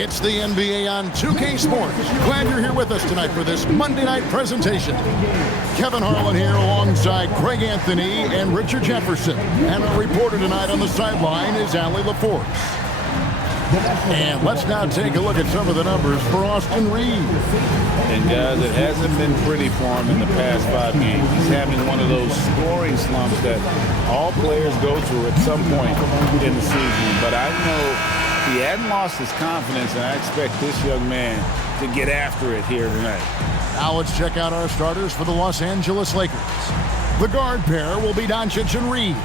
It's the NBA on 2K Sports. Glad you're here with us tonight for this Monday night presentation. Kevin Harlan here alongside Greg Anthony and Richard Jefferson. And our reporter tonight on the sideline is Allie LaForce. And let's now take a look at some of the numbers for Austin Reeves. And guys, it hasn't been pretty for him in the past 5 games. He's having one of those scoring slumps that all players go through at some point in the season. But I know he hadn't lost his confidence, and I expect this young man to get after it here tonight. Now let's check out our starters for the Los Angeles Lakers. The guard pair will be Dončić and Reeves.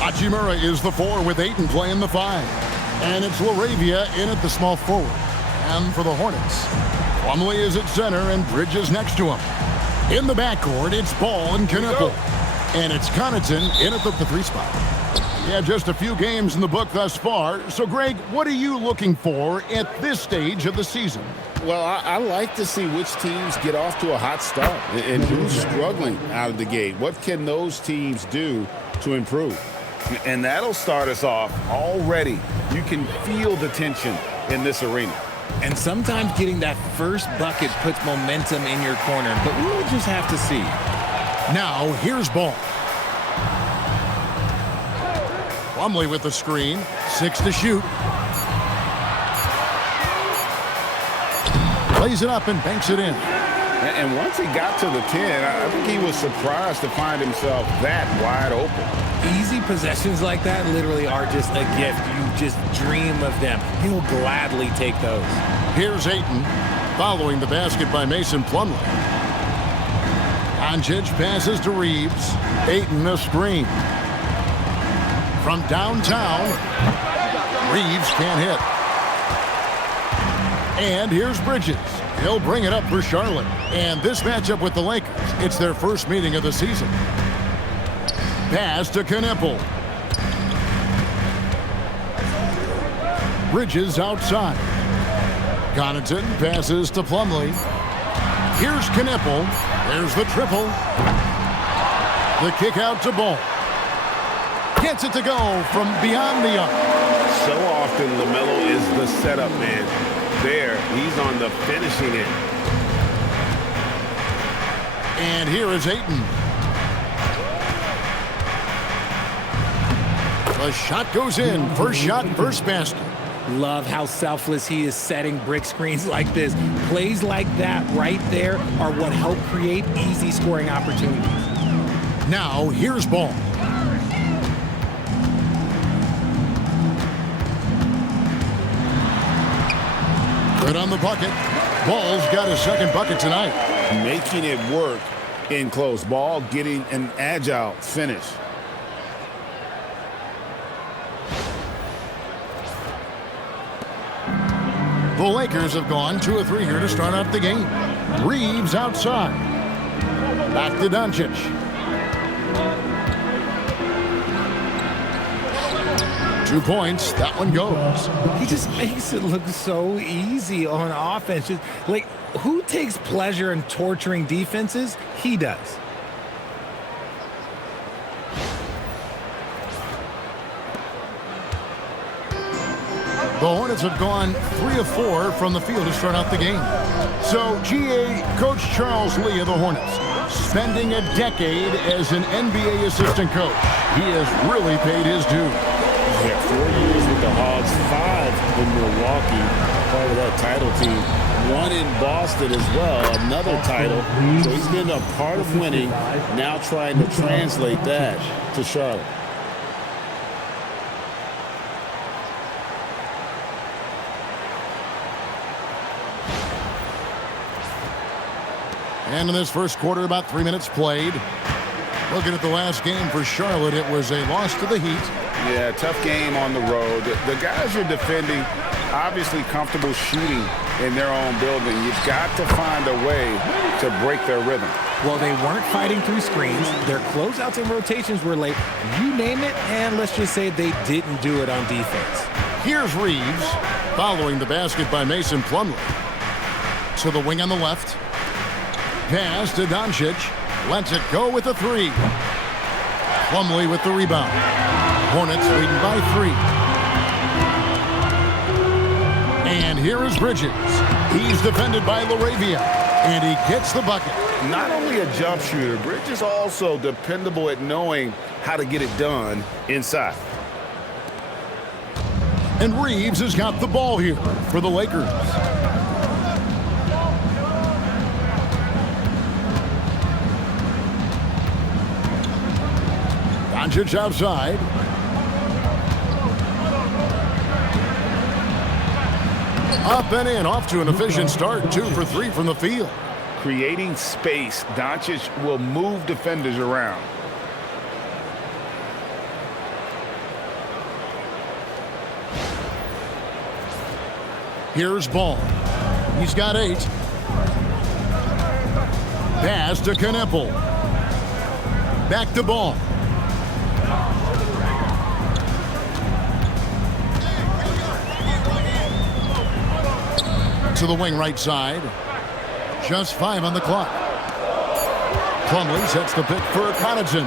Hachimura is the 4 with Ayton playing the 5. And it's LaRavia in at the small forward. And for the Hornets, Plumlee is at center and Bridges next to him. In the backcourt, it's Ball and Knueppel. And it's Connaughton in at the 3 spot. Yeah, just a few games in the book thus far. So, Greg, what are you looking for at this stage of the season? Well, I like to see which teams get off to a hot start and who's struggling out of the gate. What can those teams do to improve? And that'll start us off already. You can feel the tension in this arena. And sometimes getting that first bucket puts momentum in your corner, but we'll just have to see. Now, here's Ball. Plumlee with the screen, 6 to shoot. Plays it up and banks it in. And once he got to the 10, I think he was surprised to find himself that wide open. Easy possessions like that literally are just a gift. You just dream of them. He'll gladly take those. Here's Ayton, following the basket by Mason Plumlee. Dončić passes to Reeves. Ayton a screen. From downtown, Reeves can't hit. And here's Bridges. He'll bring it up for Charlotte. And this matchup with the Lakers, it's their first meeting of the season. Pass to Knueppel. Bridges outside. Connaughton passes to Plumlee. Here's Knueppel. There's the triple. The kick out to Ball. Gets it to go from beyond the arc. So often LaMelo is the setup man. There, he's on the finishing end. And here is Ayton. The shot goes in. First shot, first basket. Love how selfless he is setting brick screens like this. Plays like that right there are what help create easy scoring opportunities. Now, here's Ball. Good on the bucket. Ball's got his second bucket tonight. Making it work in close. Ball getting an agile finish. The Lakers have gone 2 of 3 here to start out the game. Reeves outside. Back to Dončić. Two points. That one goes. He just makes it look so easy on offense. Just, like, who takes pleasure in torturing defenses? He does. The Hornets have gone 3 of 4 from the field to start out the game. So, GA Coach Charles Lee of the Hornets, spending a decade as an NBA assistant coach. He has really paid his due. Yeah, 4 years with the Hogs, 5 in Milwaukee, part of that title team. 1 in Boston as well, another title. So he's been a part of winning, now trying to translate that to Charlotte. And in this first quarter, about 3 minutes played. Looking at the last game for Charlotte, it was a loss to the Heat. Yeah, tough game on the road. The guys are defending, obviously comfortable shooting in their own building. You've got to find a way to break their rhythm. Well, they weren't fighting through screens. Their closeouts and rotations were late. You name it, and let's just say they didn't do it on defense. Here's Reeves, following the basket by Mason Plumlee. To the wing on the left. Pass to Dončić. Lets it go with a 3. Plumlee with the rebound. Hornets leading by 3. And here is Bridges. He's defended by LaRavia, and he gets the bucket. Not only a jump shooter, Bridges also dependable at knowing how to get it done inside. And Reeves has got the ball here for the Lakers. Dončić outside. Up and in, off to an efficient start. 2 for 3 from the field. Creating space, Dončić will move defenders around. Here's Ball. He's got 8. Pass to Kneppel. Back to Ball. To the wing right side. Just 5 on the clock. Plumlee sets the pick for Connaughton.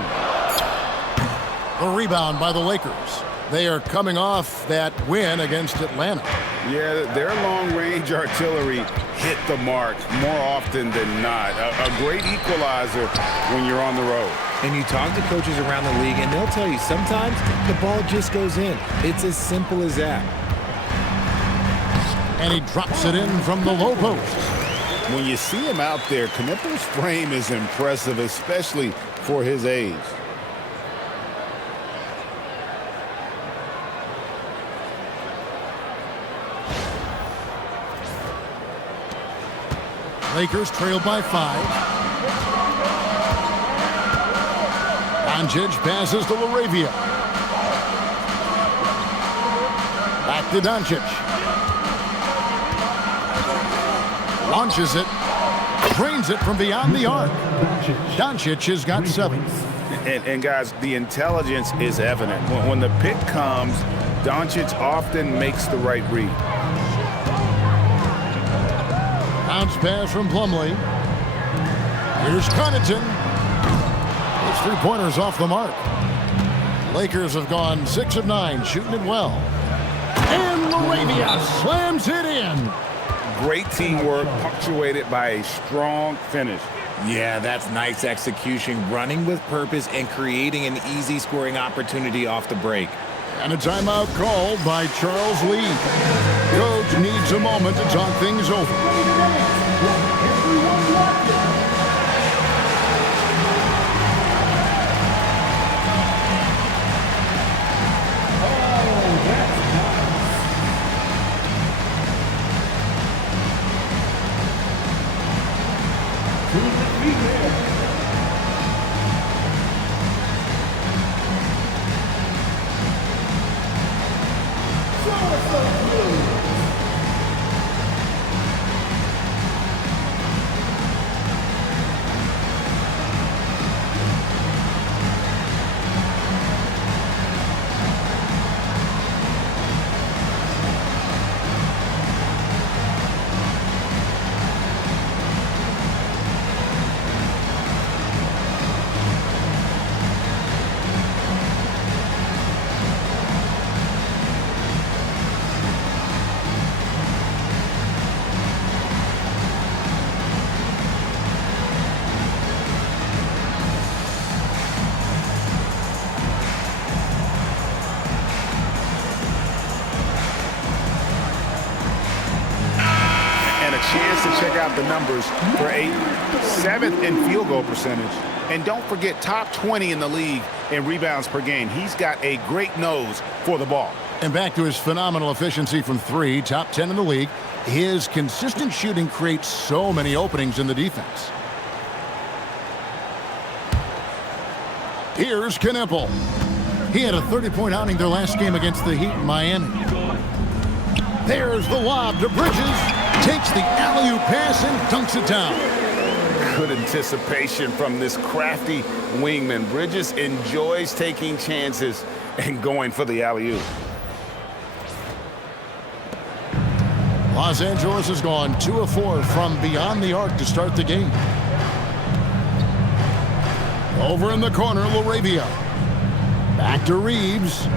A rebound by the Lakers. They are coming off that win against Atlanta. Yeah, their long-range artillery hit the mark more often than not. A great equalizer when you're on the road. And you talk to coaches around the league, and they'll tell you sometimes the ball just goes in. It's as simple as that. And he drops it in from the low post. When you see him out there, Kneppel's frame is impressive, especially for his age. Lakers trail by 5. Dončić passes to LaRavia. Back to Dončić. Launches it. Drains it from beyond the arc. Dončić has got 7. And guys, the intelligence is evident. When the pick comes, Dončić often makes the right read. Bounce pass from Plumlee. Here's Connaughton. Those 3-pointers off the mark. Lakers have gone 6 of 9, shooting it well. And LaRavia slams it in. Great teamwork, punctuated by a strong finish. Yeah, that's nice execution, running with purpose and creating an easy scoring opportunity off the break. And a timeout called by Charles Lee. Coach needs a moment to talk things over. Chance to check out the numbers for a 7th in field goal percentage. And don't forget, top 20 in the league in rebounds per game. He's got a great nose for the ball. And back to his phenomenal efficiency from 3, top 10 in the league. His consistent shooting creates so many openings in the defense. Here's Kneppel. He had a 30-point outing their last game against the Heat in Miami. There's the lob to Bridges. Takes the alley-oop pass and dunks it down. Good anticipation from this crafty wingman. Bridges enjoys taking chances and going for the alley-oop. Los Angeles has gone 2 of 4 from beyond the arc to start the game. Over in the corner, LaRavia. Back to Reeves.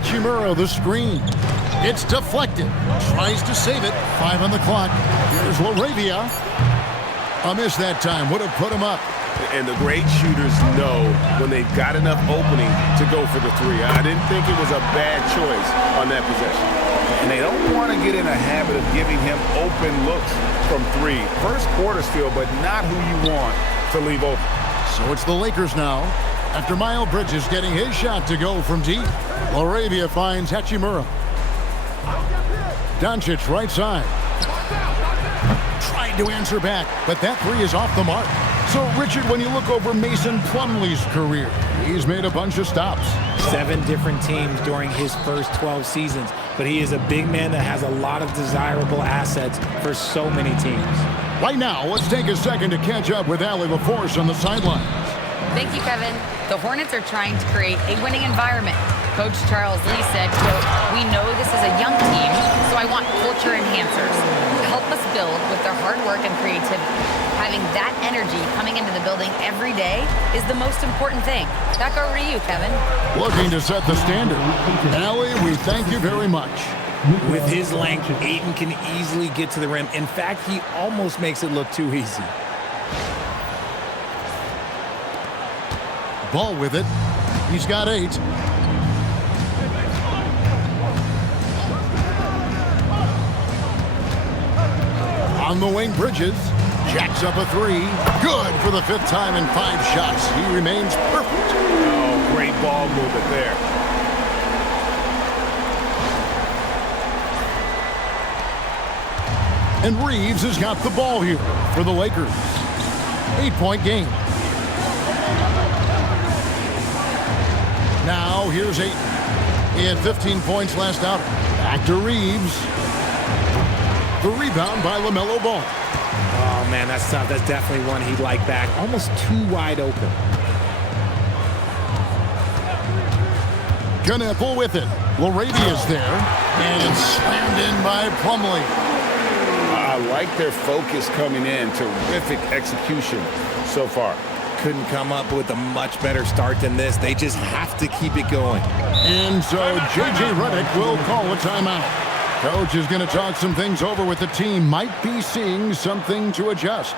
Hachimura, the screen. It's deflected. Tries to save it. 5 on the clock. Here's LaRavia. A miss that time. Would have put him up. And the great shooters know when they've got enough opening to go for the three. I didn't think it was a bad choice on that possession. And they don't want to get in a habit of giving him open looks from three. First quarter still, but not who you want to leave open. So it's the Lakers now. After Miles Bridges getting his shot to go from deep, LaRavia finds Hachimura. Dončić right side. Tried to answer back, but that three is off the mark. So, Richard, when you look over Mason Plumlee's career, he's made a bunch of stops. 7 different teams during his first 12 seasons, but he is a big man that has a lot of desirable assets for so many teams. Right now, let's take a second to catch up with Allie LaForce on the sidelines. Thank you, Kevin. The Hornets are trying to create a winning environment. Coach Charles Lee said, quote, "We know this is a young team, so I want culture enhancers who help us build with their hard work and creativity. Having that energy coming into the building every day is the most important thing." Back over to you, Kevin. Looking to set the standard. Allie, we thank you very much. With his length, Ayton can easily get to the rim. In fact, he almost makes it look too easy. Ball with it. He's got 8. On the wing, Bridges. Jacks up a 3. Good for the 5th time in 5 shots. He remains perfect. Oh, great ball movement there. And Reeves has got the ball here for the Lakers. 8-point game. Now here's 8. He had 15 points last outing. Back to Reeves. The rebound by LaMelo Ball. Oh, man, that's tough. That's definitely one he'd like back. Almost too wide open. Knueppel with it. LaRavia's there. And it's slammed in by Plumlee. I like their focus coming in. Terrific execution so far. Couldn't come up with a much better start than this. They just have to keep it going. And so J.J. Redick will call a timeout. Coach is going to talk some things over with the team. Might be seeing something to adjust.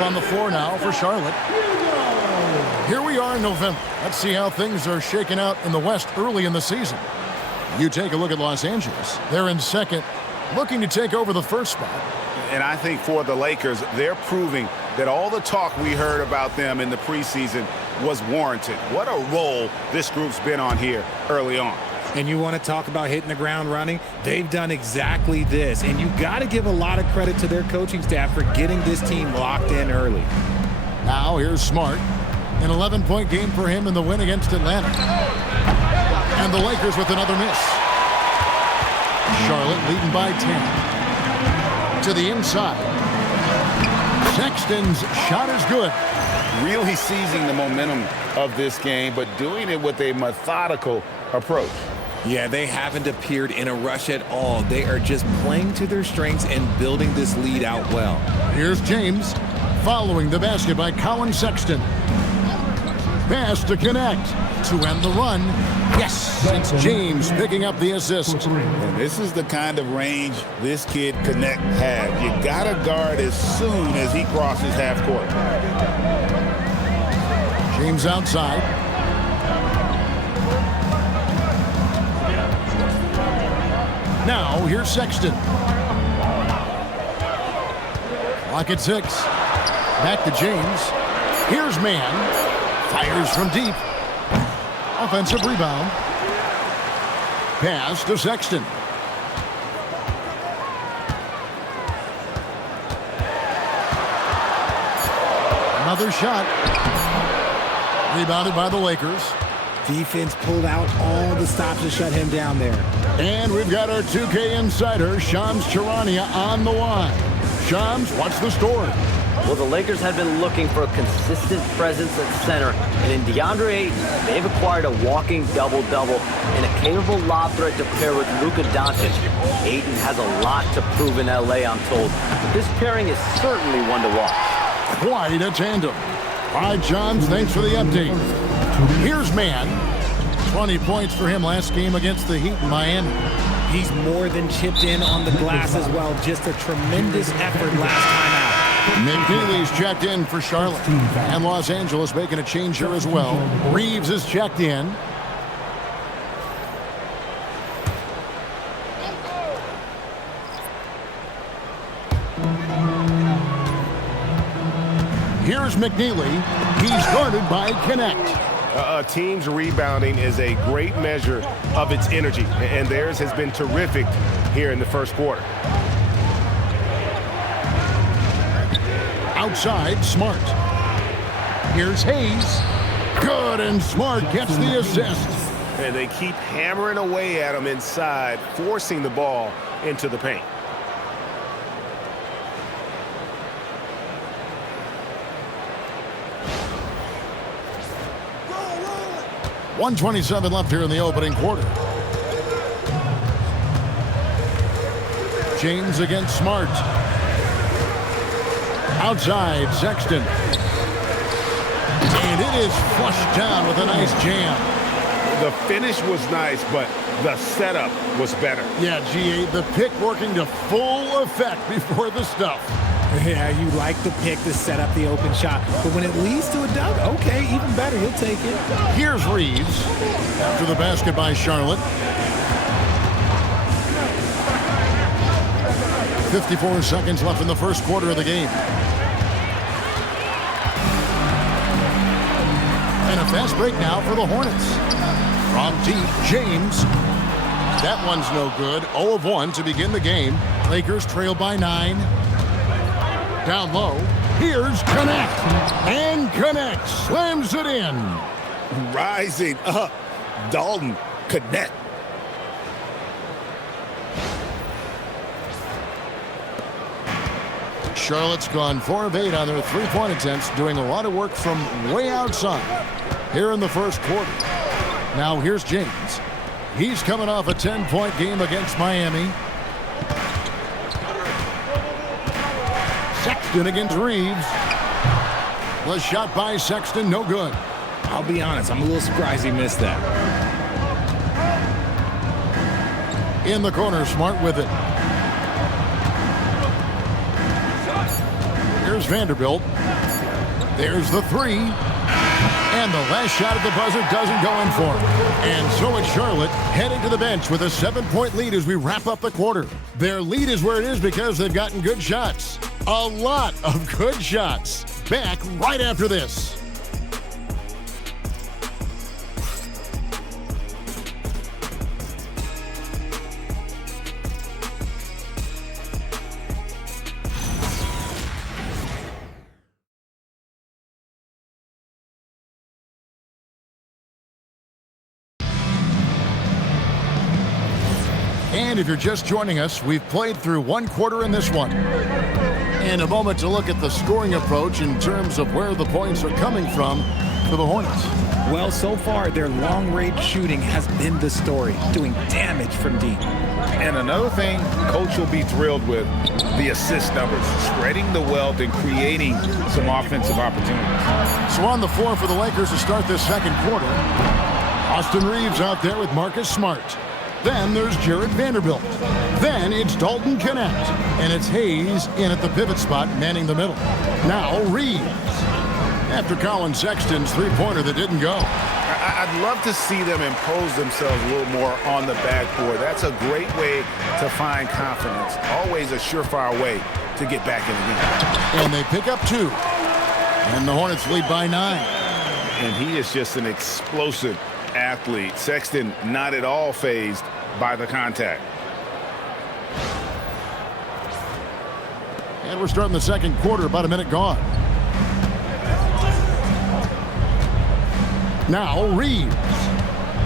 On the floor now for Charlotte. Here we are in November. Let's see how things are shaking out in the West early in the season. You take a look at Los Angeles. They're in second, looking to take over the first spot. And I think for the Lakers, they're proving that all the talk we heard about them in the preseason was warranted. What a role this group's been on here early on. And you want to talk about hitting the ground running? They've done exactly this. And you got to give a lot of credit to their coaching staff for getting this team locked in early. Now here's Smart. An 11-point game for him in the win against Atlanta. And the Lakers with another miss. Charlotte leading by 10. To the inside. Sexton's shot is good. Really seizing the momentum of this game, but doing it with a methodical approach. Yeah, they haven't appeared in a rush at all. They are just playing to their strengths and building this lead out well. Here's James following the basket by Colin Sexton. Pass to connect to end the run. Yes, it's James picking up the assist. And this is the kind of range this kid Connect has. You got to guard as soon as he crosses half court. James outside. Now, here's Sexton. Clock at 6. Back to James. Here's Mann. Fires from deep. Offensive rebound. Pass to Sexton. Another shot. Rebounded by the Lakers. Defense pulled out all the stops to shut him down there. And we've got our 2K insider, Shams Charania, on the line. Shams, what's the story? Well, the Lakers have been looking for a consistent presence at center, and in DeAndre Ayton, they've acquired a walking double-double and a capable lob threat to pair with Luka Dončić. Ayton has a lot to prove in LA, I'm told, but this pairing is certainly one to watch. Quite a tandem. All right, Shams, thanks for the update. Here's Mann. 20 points for him last game against the Heat in Miami. He's more than chipped in on the glass as well. Just a tremendous effort last time out. McNeely's checked in for Charlotte. And Los Angeles making a change here as well. Reeves is checked in. Here's McNeely. He's guarded by Connect. A team's rebounding is a great measure of its energy, and theirs has been terrific here in the first quarter. Outside, Smart. Here's Hayes. Good, and Smart gets the assist. And they keep hammering away at him inside, forcing the ball into the paint. .127 left here in the opening quarter. James against Smart. Outside, Sexton. And it is flushed down with a nice jam. The finish was nice, but the setup was better. Yeah, GA, the pick working to full effect before the stuff. Yeah, you like the pick to set up the open shot, but when it leads to a dunk, okay, even better, he'll take it. Here's Reeves after the basket by Charlotte. 54 seconds left in the first quarter of the game. And a fast break now for the Hornets. From deep, James. That one's no good. 0 of 1 to begin the game. Lakers trail by 9. Down low. Here's Connect. And Connect slams it in. Rising up. Dalton Connect. Charlotte's gone 4 of 8 on their three-point attempts, doing a lot of work from way outside here in the first quarter. Now here's James. He's coming off a 10-point game against Miami. Sexton against Reeves. The shot by Sexton, no good. I'll be honest, I'm a little surprised he missed that. In the corner, Smart with it. Here's Vanderbilt. There's the three. And the last shot at the buzzer doesn't go in for him. And so it's Charlotte heading to the bench with a 7-point lead as we wrap up the quarter. Their lead is where it is because they've gotten good shots. A lot of good shots. Back right after this. And if you're just joining us, we've played through one quarter in this one. In a moment to look at the scoring approach in terms of where the points are coming from. for the Hornets. Well, so far, their long-range shooting has been the story, doing damage from deep. And another thing coach will be thrilled with, the assist numbers, spreading the wealth and creating some offensive opportunities. So on the floor for the Lakers to start this second quarter, Austin Reeves out there with Marcus Smart. Then there's Jared Vanderbilt. Then it's Dalton Kennett. And it's Hayes in at the pivot spot, manning the middle. Now Reeves. After Colin Sexton's three-pointer that didn't go. I'd love to see them impose themselves a little more on the backboard. That's a great way to find confidence. Always a surefire way to get back in the game. And they pick up 2. And the Hornets lead by 9. And he is just an explosive athlete. Sexton not at all fazed by the contact. And we're starting the second quarter, about a minute gone. Now Reeves.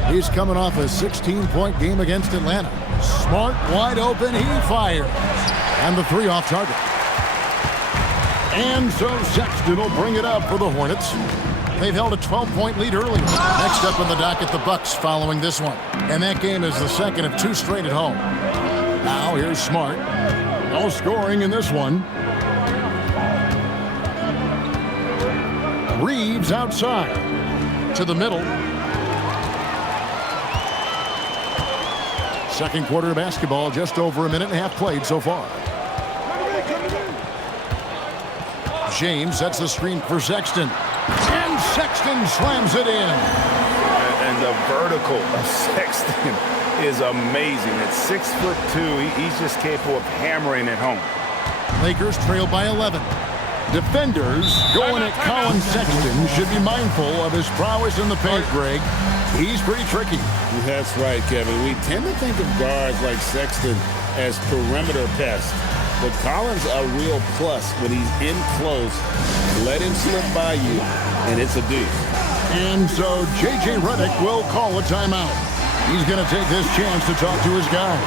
He's coming off a 16-point game against Atlanta. Smart, wide open, he fires. And the 3 off target. And so Sexton will bring it up for the Hornets. They've held a 12-point lead earlier. Next up on the docket, the Bucks following this one. And that game is the second of 2 straight at home. Now here's Smart. No scoring in this one. Reeves outside. To the middle. Second quarter of basketball, just over a minute and a half played so far. James sets the screen for Sexton. And Sexton slams it in. And the vertical of Sexton is amazing. At 6'2", he's just capable of hammering it home. Lakers trail by 11. Defenders going at Colin Sexton should be mindful of his prowess in the paint, Greg. He's pretty tricky. That's right, Kevin. We tend to think of guards like Sexton as perimeter pests. But Colin's a real plus when he's in close. Let him slip by you, and it's a deuce. And so J.J. Redick will call a timeout. He's going to take this chance to talk to his guys.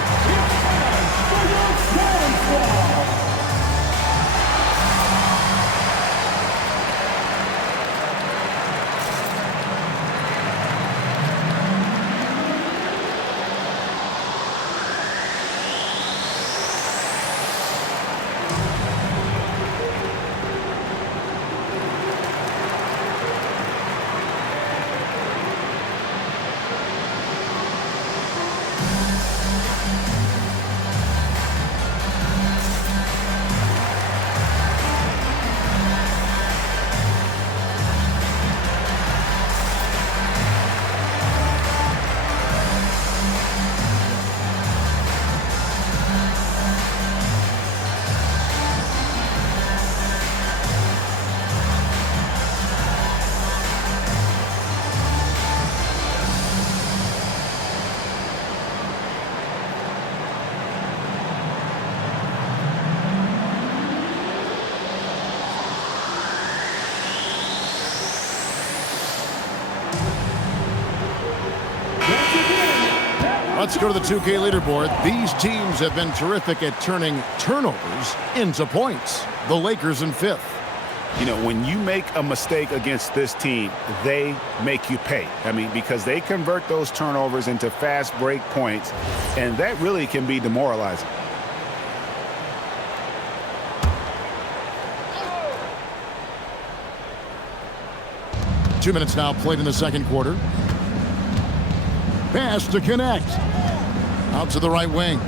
Let's go to the 2K leaderboard. These teams have been terrific at turning turnovers into points. The Lakers in 5th. You know, when you make a mistake against this team, they make you pay. I mean, because they convert those turnovers into fast break points, and that really can be demoralizing. Two minutes now played in the second quarter. Pass to connect. Out to the right wing.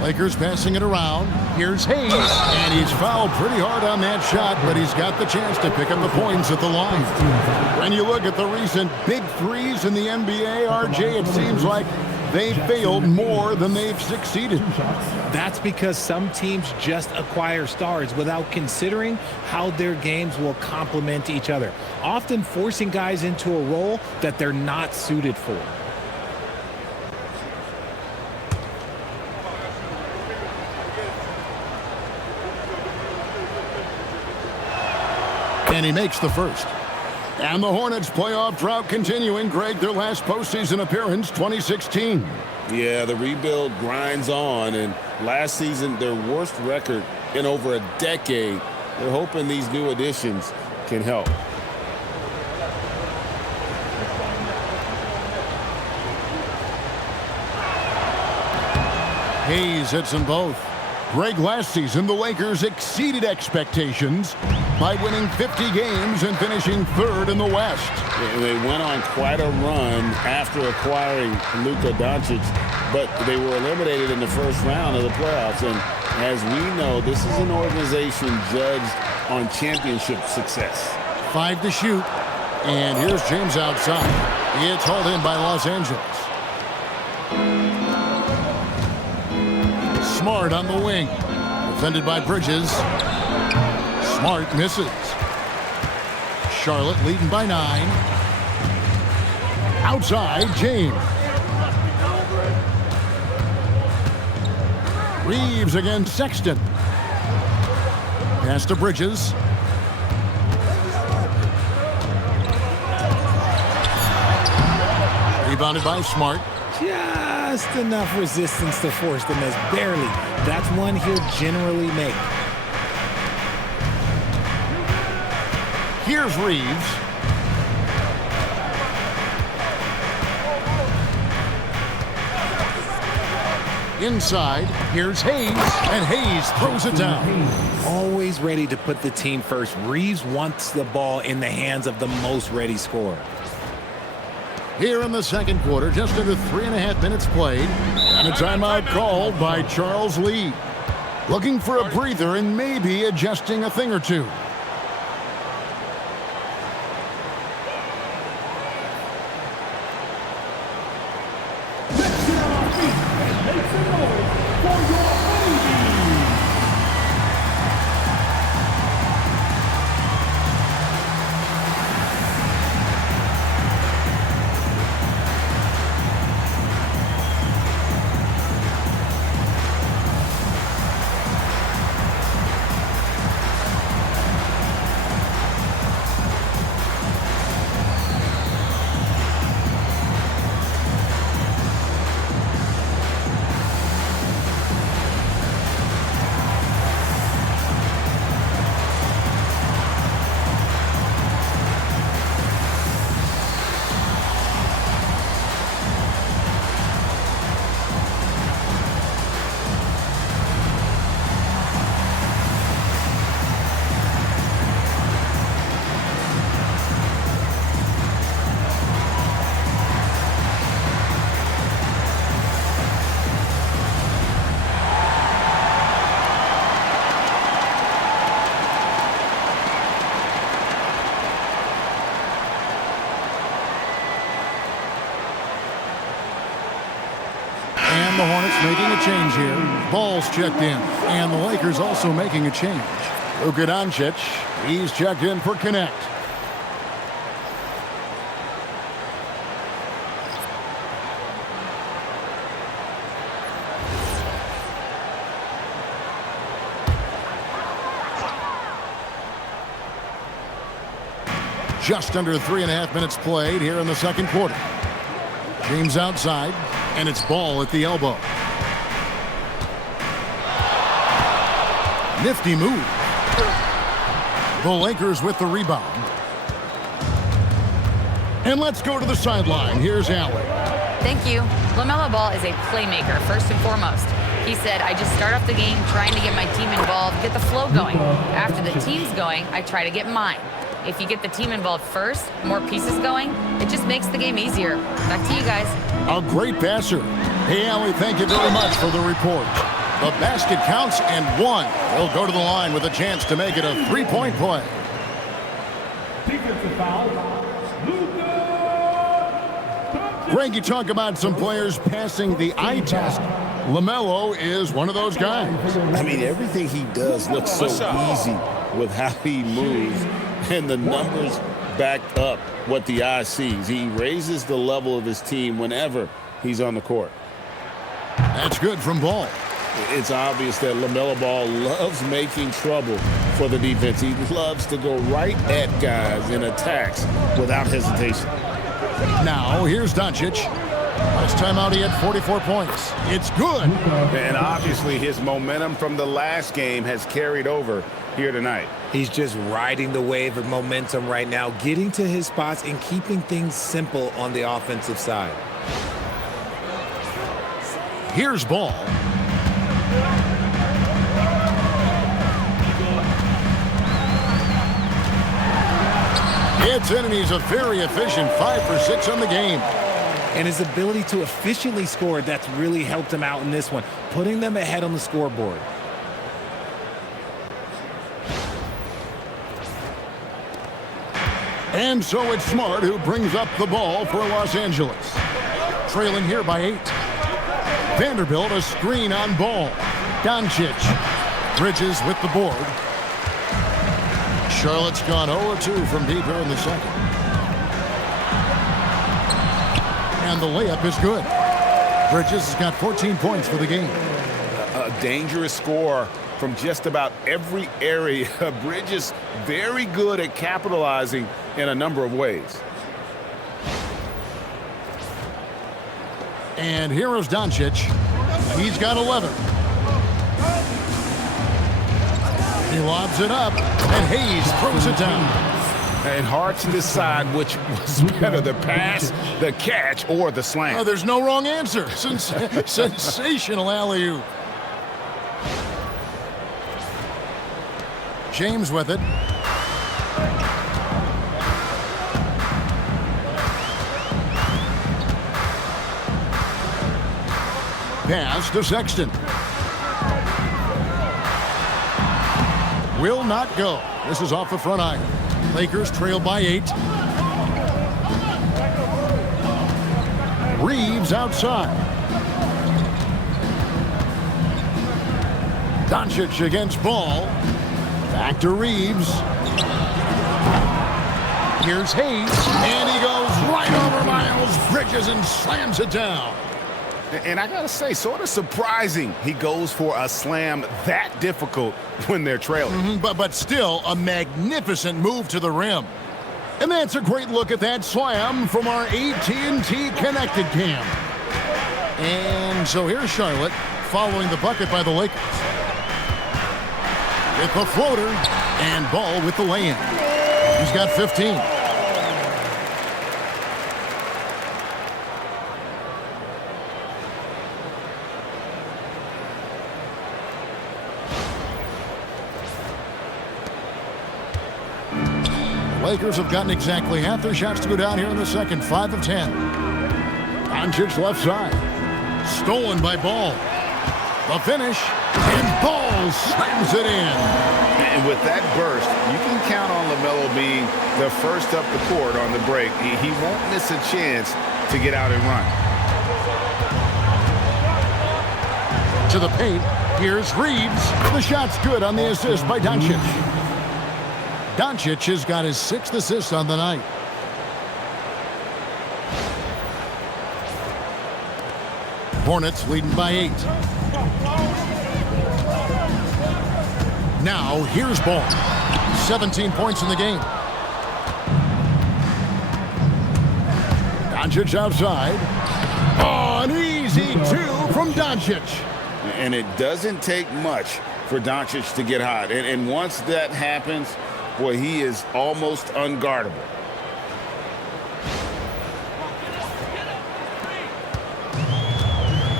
Lakers passing it around. Here's Hayes. And he's fouled pretty hard on that shot, but he's got the chance to pick up the points at the line. When you look at the recent big threes in the NBA, RJ, it seems like they failed more than they've succeeded. That's because some teams just acquire stars without considering how their games will complement each other, often forcing guys into a role that they're not suited for. And he makes the first. And the Hornets playoff drought continuing. Greg, their last postseason appearance, 2016. Yeah, the rebuild grinds on, and last season, their worst record in over a decade. They're hoping these new additions can help. Hayes hits them both. Greg, last season, the Lakers exceeded expectations by winning 50 games and finishing third in the West. They went on quite a run after acquiring Luka Dončić, but they were eliminated in the first round of the playoffs. And as we know, this is an organization judged on championship success. 5 to shoot. And here's James outside. It's hauled in by Los Angeles. Smart on the wing. Defended by Bridges. Smart misses. Charlotte leading by 9. Outside, James. Reeves against Sexton. Pass to Bridges. Rebounded by Smart. Just enough resistance to force the miss. Barely. That's one he'll generally make. Here's Reeves. Inside, here's Hayes, and Hayes throws it down. Always ready to put the team first. Reeves wants the ball in the hands of the most ready scorer. Here in the second quarter, just under 3.5 minutes played, and a timeout called by Charles Lee. Looking for a breather and maybe adjusting a thing or two. The Hornets making a change here. Ball's checked in. And the Lakers also making a change. Luka Dončić, he's checked in for Connect. Just under 3.5 minutes played here in the second quarter. James outside. And it's Ball at the elbow. Nifty move. The Lakers with the rebound. And let's go to the sideline. Here's Allen. Thank you. LaMelo Ball is a playmaker, first and foremost. He said, I just start off the game trying to get my team involved, get the flow going. After the team's going, I try to get mine. If you get the team involved first, more pieces going, it just makes the game easier. Back to you guys. A great passer. Hey, Allie, thank you very much for the report. The basket counts and one. He'll go to the line with a chance to make it a three-point play. Defensive foul, Luka Dončić. Greg, you talk about some players passing the eye test. LaMelo is one of those guys. I mean, everything he does looks so easy with how he moves, and the numbers back up what the eye sees. He raises the level of his team whenever he's on the court. That's good from Ball. It's obvious that LaMelo Ball loves making trouble for the defense. He loves to go right at guys in attacks without hesitation. Now, here's Dončić. Last time out, he had 44 points. It's good. And obviously, his momentum from the last game has carried over here tonight. He's just riding the wave of momentum right now, getting to his spots and keeping things simple on the offensive side. Here's Ball. It's in, and he's a very efficient 5 for 6 on the game. And his ability to efficiently score, that's really helped him out in this one, putting them ahead on the scoreboard. And so it's Smart who brings up the ball for Los Angeles. Trailing here by 8. Vanderbilt a screen on Ball. Dončić. Bridges with the board. Charlotte's gone 0-2 from deep here in the second. And the layup is good. Bridges has got 14 points for the game. A dangerous score from just about every area. Bridges very good at capitalizing in a number of ways. And here is Dončić. He's got 11. He lobs it up, and Hayes throws it down. And hard to decide which was better, the pass, the catch, or the slam. Oh, there's no wrong answer. Sensational alley-oop. James with it. Pass to Sexton. Will not go. This is off the front iron. Lakers trail by 8. Reeves outside. Dončić against Ball. Back to Reeves. Here's Hayes. And he goes right over Miles Bridges and slams it down. And I got to say, sort of surprising he goes for a slam that difficult when they're trailing. But still a magnificent move to the rim. And that's a great look at that slam from our AT&T Connected Cam. And so here's Charlotte following the bucket by the Lakers. With the floater and Ball with the lay-in. He's got 15. Lakers have gotten exactly half their shots to go down here in the second. 5 of 10. Dončić left side. Stolen by Ball. The finish. And Ball slams it in. And with that burst, you can count on LaMelo being the first up the court on the break. He won't miss a chance to get out and run. To the paint. Here's Reeves. The shot's good on the assist by Dončić. Dončić has got his 6th assist on the night. Hornets leading by 8. Now here's Ball. 17 points in the game. Dončić outside. Oh, an easy 2 from Dončić. And it doesn't take much for Dončić to get hot. And once that happens, boy, he is almost unguardable.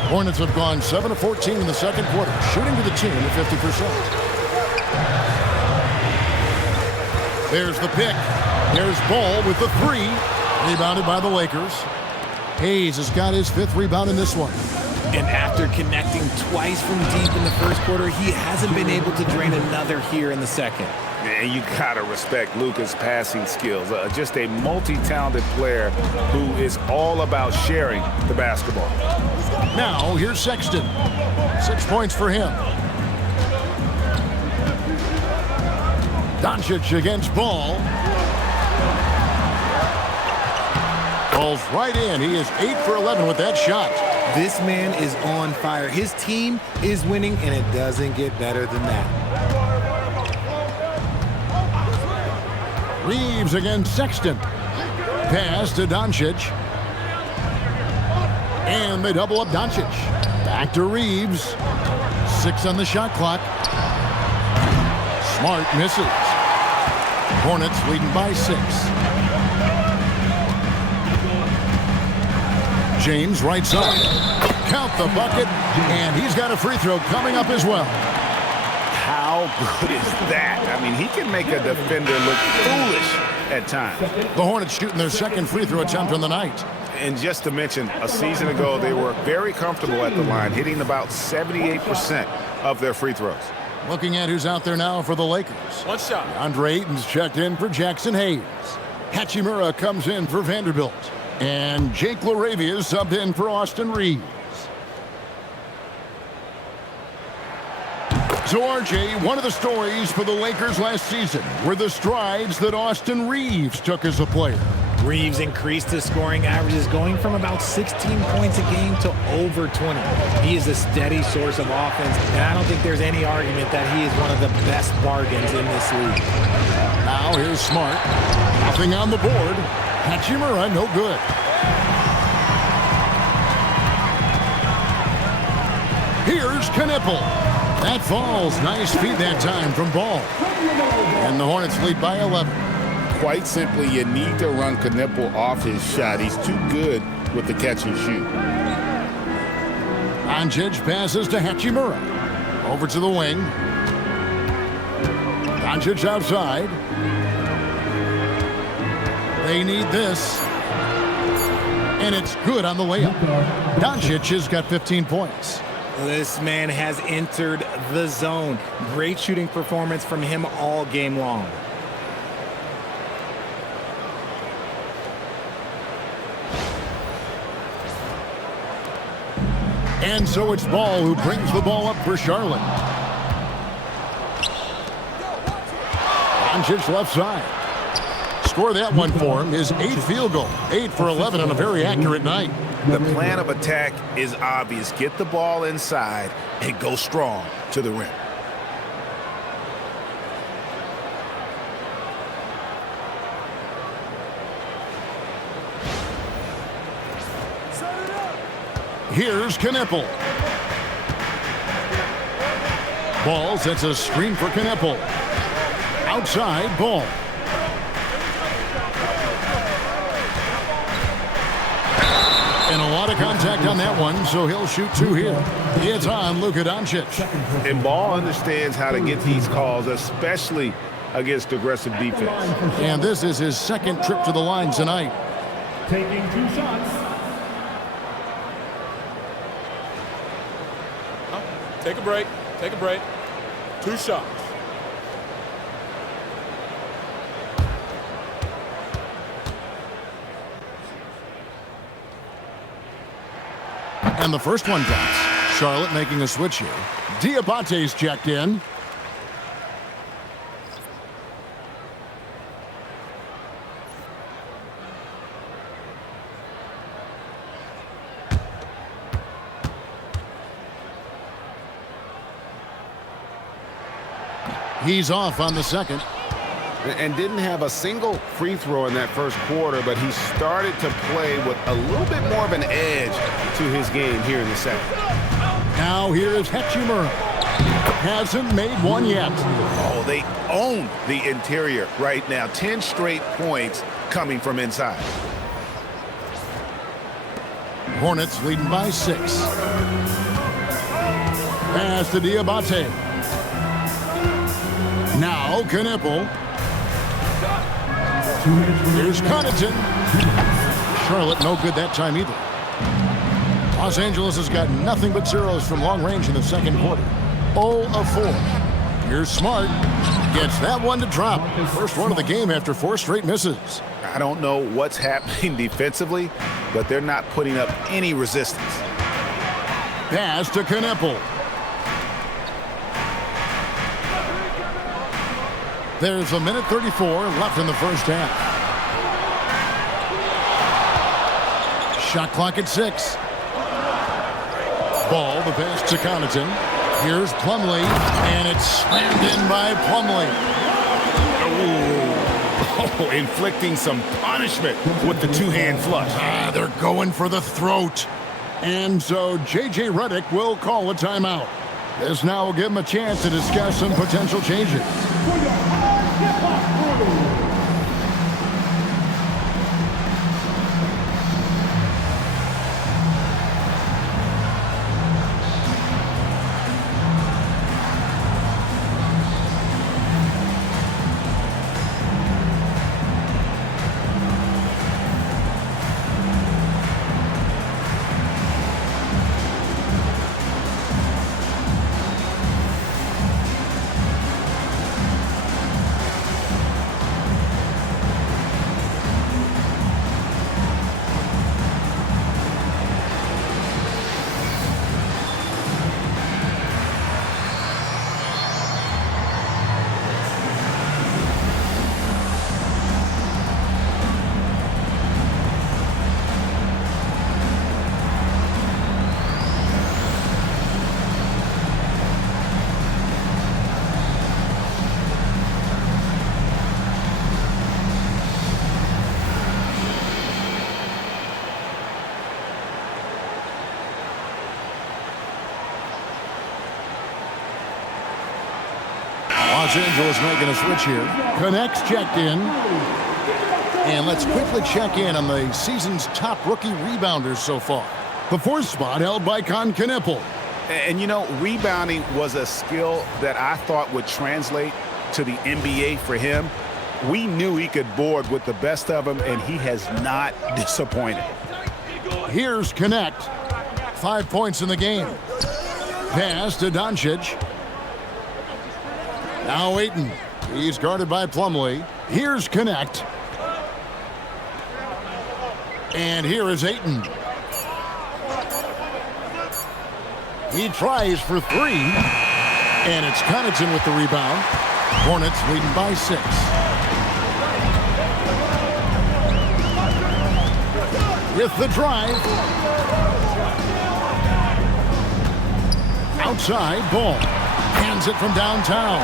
Hornets have gone 7 of 14 in the second quarter, shooting to the tune of 50%. There's the pick. There's Ball with the 3. Rebounded by the Lakers. Hayes has got his 5th rebound in this one. And after connecting twice from deep in the first quarter, he hasn't been able to drain another here in the second. And you gotta respect Luka's passing skills. Just a multi-talented player who is all about sharing the basketball. Now here's Sexton. 6 points for him. Dončić against Ball. Ball's right in. He is 8 for 11 with that shot. This man is on fire. His team is winning, and it doesn't get better than that. Reeves against Sexton. Pass to Dončić. And they double up Dončić. Back to Reeves. 6 on the shot clock. Smart misses. Hornets leading by 6. James right side. Count the bucket. And he's got a free throw coming up as well. How good is that? I mean, he can make a defender look foolish at times. The Hornets shooting their second free throw attempt on the night. And just to mention, a season ago, they were very comfortable at the line, hitting about 78% of their free throws. Looking at who's out there now for the Lakers. One shot. DeAndre Ayton's checked in for Jackson Hayes. Hachimura comes in for Vanderbilt. And Jake LaRavia subbed in for Austin Reeves. So, RJ, one of the stories for the Lakers last season were the strides that Austin Reeves took as a player. Reeves increased his scoring averages, going from about 16 points a game to over 20. He is a steady source of offense, and I don't think there's any argument that he is one of the best bargains in this league. Now here's Smart. Nothing on the board. Hachimura, no good. Here's Knipple. That falls. Nice feed that time from Ball. And the Hornets lead by 11. Quite simply, you need to run Knipple off his shot. He's too good with the catch and shoot. Dončić passes to Hachimura. Over to the wing. Dončić outside. They need this. And it's good on the layup. Dončić has got 15 points. This man has entered the zone. Great shooting performance from him all game long. And so it's Ball who brings the ball up for Charlotte. Dončić left side. Score that one for him. His 8th field goal. 8 for 11 on a very accurate night. The plan of attack is obvious. Get the ball inside and go strong to the rim. Here's Knipple. Ball sets a screen for Knipple. Outside, Ball. And a lot of contact on that one, so he'll shoot 2 here. It's on Luka Dončić. And Ball understands how to get these calls, especially against aggressive defense. And this is his 2nd trip to the line tonight. Taking 2 shots. Take a break. Take a break. 2 shots. And the first one drops. Charlotte making a switch here. Diabate's checked in. He's off on the second. And didn't have a single free throw in that first quarter, but he started to play with a little bit more of an edge to his game here in the second. Now here is Hachimura. Hasn't made one yet. Oh, they own the interior right now. 10 straight points coming from inside. Hornets leading by 6. Pass to Diabate. Now Knipple. Here's Connaughton. Charlotte no good that time either. Los Angeles has got nothing but zeros from long range in the second quarter. 0 of 4. Here's Smart. Gets that one to drop. First one of the game after 4 straight misses. I don't know what's happening defensively, but they're not putting up any resistance. Pass to Knipple. There's a minute 34 left in the first half. Shot clock at 6. Ball, the pass to Connaughton. Here's Plumlee, and it's slammed in by Plumlee. Oh, inflicting some punishment with the 2-hand flush. They're going for the throat. And so J.J. Redick will call a timeout. This now will give him a chance to discuss some potential changes. Los Angeles making a switch here. Connects checked in. And let's quickly check in on the season's top rookie rebounders so far. The fourth spot held by Knippel. And, you know, rebounding was a skill that I thought would translate to the NBA for him. We knew he could board with the best of them, and he has not disappointed. Here's Connect. 5 points in the game. Pass to Dončić. Now Ayton. He's guarded by Plumlee. Here's Connect. And here is Ayton. He tries for three. And it's Connaughton with the rebound. Hornets leading by 6. With the drive. Outside, Ball. Hands it from downtown.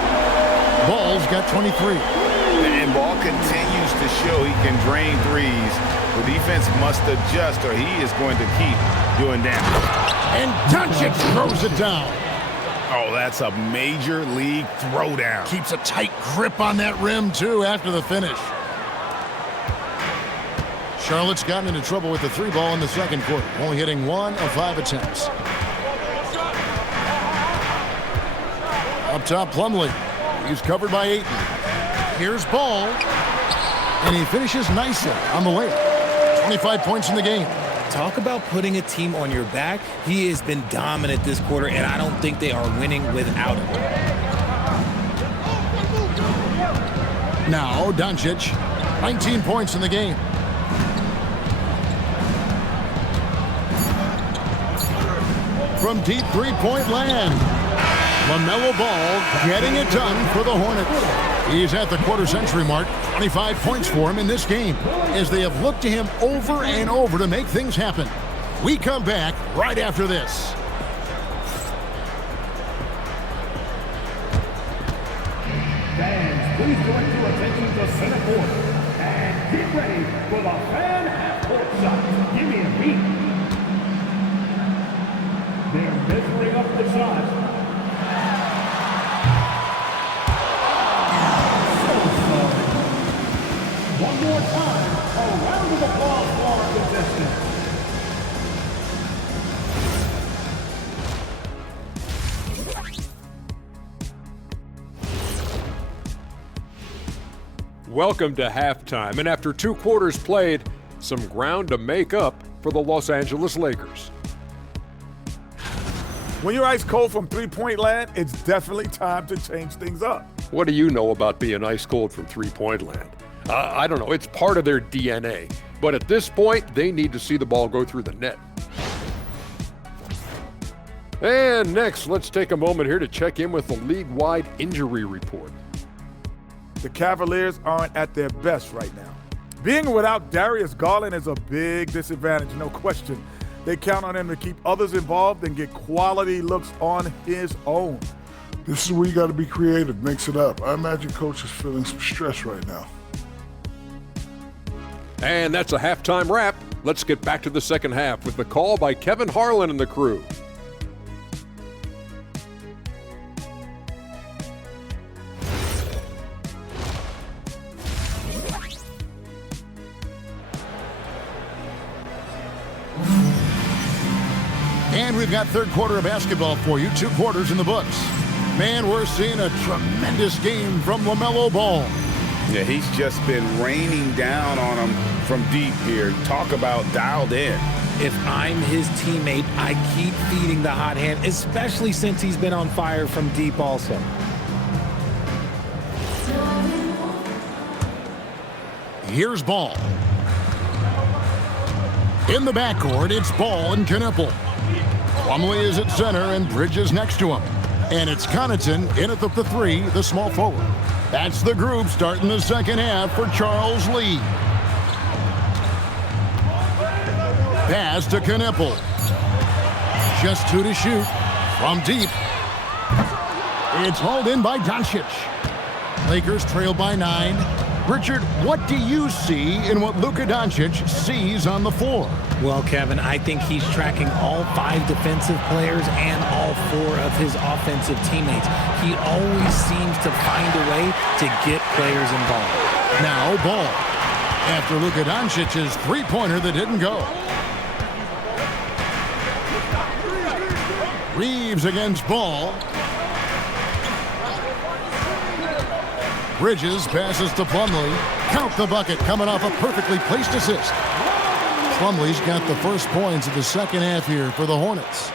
Ball's got 23. And Ball continues to show he can drain threes. The defense must adjust or he is going to keep doing damage. And Dončić throws it down. Oh, that's a major league throwdown. Keeps a tight grip on that rim, too, after the finish. Charlotte's gotten into trouble with the 3-ball in the second quarter, only hitting 1 of 5 attempts. Up top, Plumlee. He's covered by Ayton. Here's Ball. And he finishes nicely on the layup. 25 points in the game. Talk about putting a team on your back. He has been dominant this quarter, and I don't think they are winning without him. Now, Dončić. 19 points in the game. From deep three-point land. LaMelo Ball getting it done for the Hornets. He's at the quarter-century mark. 25 points for him in this game as they have looked to him over and over to make things happen. We come back right after this. Fans, please direct your attention to center court and get ready for the fan half-court shot. Give me a beat. They're measuring up the shot. One more time, a round of applause for our contestants. Welcome to halftime, and after 2 quarters played, some ground to make up for the Los Angeles Lakers. When you're ice cold from three-point land, it's definitely time to change things up. What do you know about being ice cold from three-point land? I don't know. It's part of their DNA. But at this point, they need to see the ball go through the net. And next, let's take a moment here to check in with the league-wide injury report. The Cavaliers aren't at their best right now. Being without Darius Garland is a big disadvantage, no question. They count on him to keep others involved and get quality looks on his own. This is where you got to be creative, mix it up. I imagine Coach is feeling some stress right now. And that's a halftime wrap. Let's get back to the second half with the call by Kevin Harlan and the crew. And we've got third quarter of basketball for you. 2 quarters in the books. Man, we're seeing a tremendous game from LaMelo Ball. Yeah, he's just been raining down on him from deep here. Talk about dialed in. If I'm his teammate, I keep feeding the hot hand, especially since he's been on fire from deep also. Here's Ball. In the backcourt, it's Ball and Knipple. Plumlee is at center and Bridges next to him. And it's Connaughton in at the 3, the small forward. That's the group starting the second half for Charles Lee. Pass to Knipple. Just 2 to shoot from deep. It's hauled in by Dončić. Lakers trail by 9. Richard, what do you see in what Luka Dončić sees on the floor? Well, Kevin, I think he's tracking all 5 defensive players and all 4 of his offensive teammates. He always seems to find a way to get players involved. Now Ball. After Luka Dončić's three-pointer that didn't go. Reeves against Ball. Bridges passes to Plumlee. Count the bucket coming off a perfectly placed assist. Plumlee's got the first points of the second half here for the Hornets.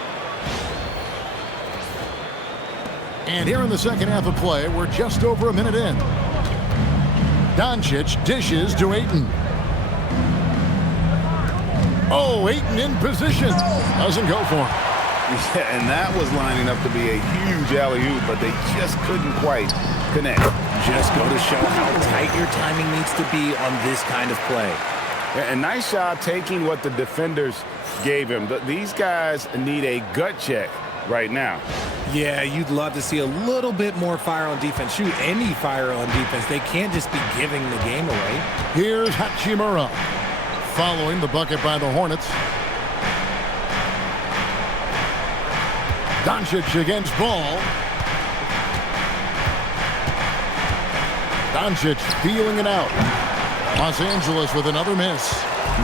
And here in the second half of play, we're just over a minute in. Dončić dishes to Ayton. Oh, Ayton in position. Doesn't go for him. Yeah, and that was lining up to be a huge alley-oop, but they just couldn't quite connect. Just go to show how tight your timing needs to be on this kind of play. Yeah, and nice job taking what the defenders gave him. These guys need a gut check right now. Yeah, you'd love to see a little bit more fire on defense. Shoot, any fire on defense. They can't just be giving the game away. Here's Hachimura following the bucket by the Hornets. Dončić against Ball. Dončić feeling it out. Los Angeles with another miss.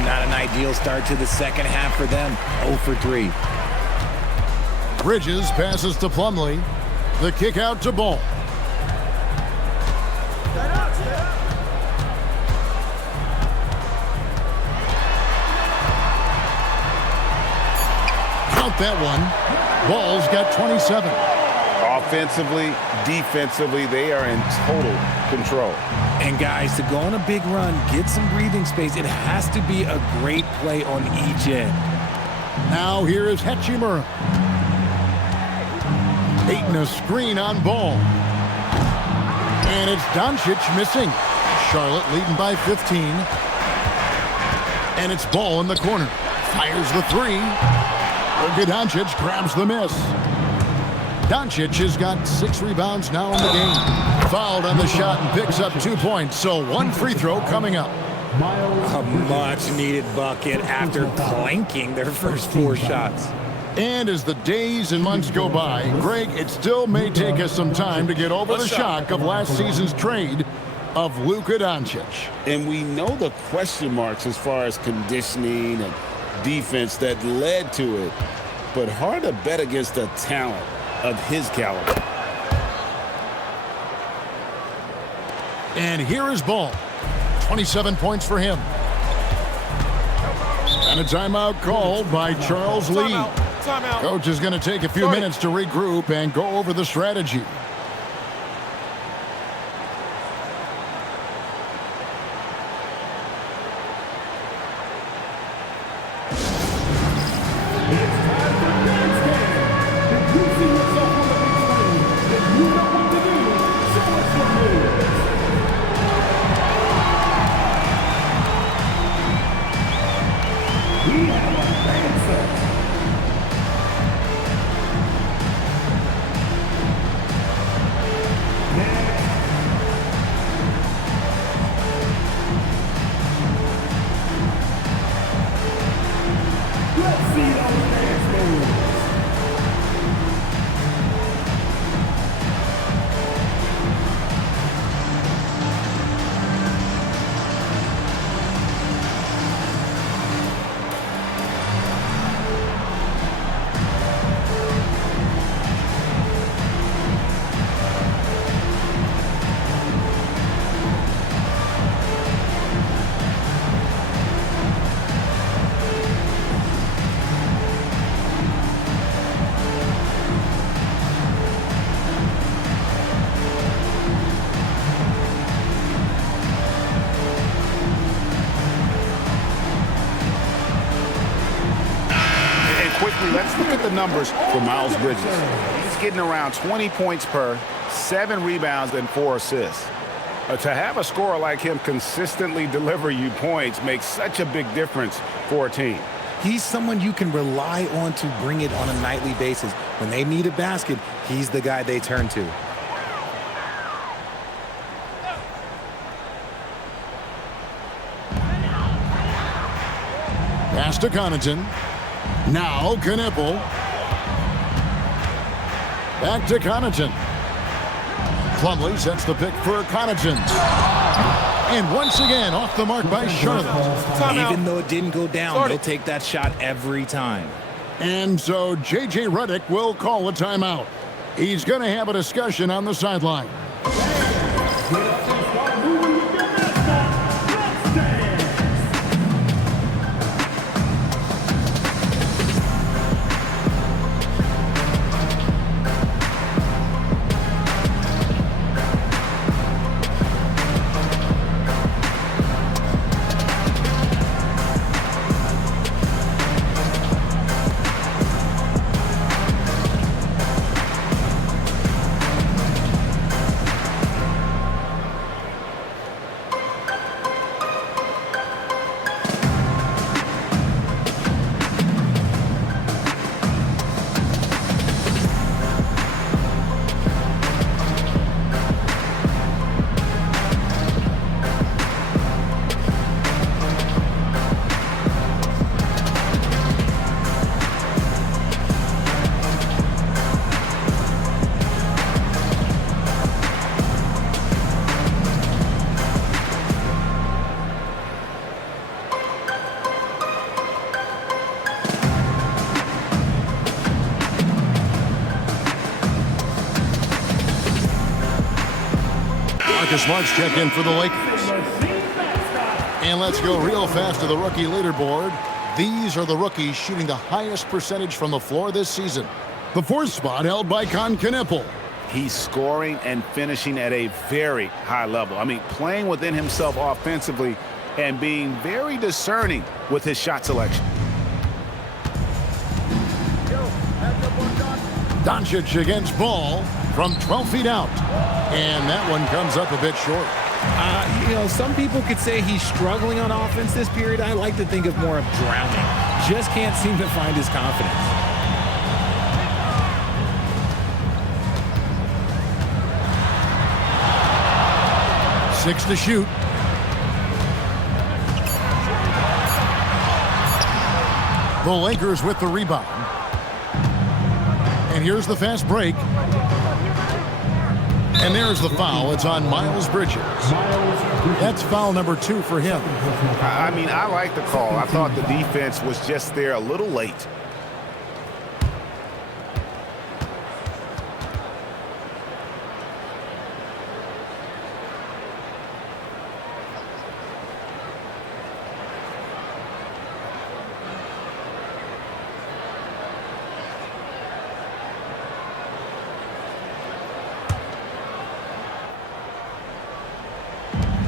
Not an ideal start to the second half for them. 0 for 3. Bridges passes to Plumlee. The kick out to Ball. Count that one. Ball's got 27. Offensively, defensively, they are in total control. And guys, to go on a big run, get some breathing space, it has to be a great play on each end. Now here is Hachimura. Ayton a screen on Ball. And it's Dončić missing. Charlotte leading by 15. And it's Ball in the corner. Fires the 3. Luka Dončić grabs the miss. Dončić has got 6 rebounds now in the game. Fouled on the shot and picks up 2 points. So 1 free throw coming up. A much-needed bucket after clanking their first 4 shots. And as the days and months go by, Greg, it still may take us some time to get over the shock of last season's trade of Luka Dončić. And we know the question marks as far as conditioning and defense that led to it, but hard to bet against the talent of his caliber. And here is Ball. 27 points for him. And a timeout called by Charles Lee. Timeout. Coach is going to take a few minutes to regroup and go over the strategy. numbers for Miles Bridges. He's getting around 20 points per, 7 rebounds, and 4 assists. To have a scorer like him consistently deliver you points makes such a big difference for a team. He's someone you can rely on to bring it on a nightly basis. When they need a basket, he's the guy they turn to. Pass to Connaughton. Now Knippel. Back to Connaughton. Plumlee sets the pick for Connaughton. And once again, off the mark by Charlotte. Even though it didn't go down, they'll take that shot every time. And so J.J. Redick will call a timeout. He's going to have a discussion on the sideline. Smarts check in for the Lakers. And let's go real fast to the rookie leaderboard. These are the rookies shooting the highest percentage from the floor this season. The 4th spot held by Knippel. He's scoring and finishing at a very high level. I mean, playing within himself offensively and being very discerning with his shot selection. Dončić against Ball from 12 feet out. And that one comes up a bit short. Some people could say he's struggling on offense this period. I like to think of more of drowning. Just can't seem to find his confidence. Six to shoot. The Lakers with the rebound. And here's the fast break. And there's the foul. It's on Miles Bridges. That's foul number 2 for him. I mean, I like the call. I thought the defense was just there a little late.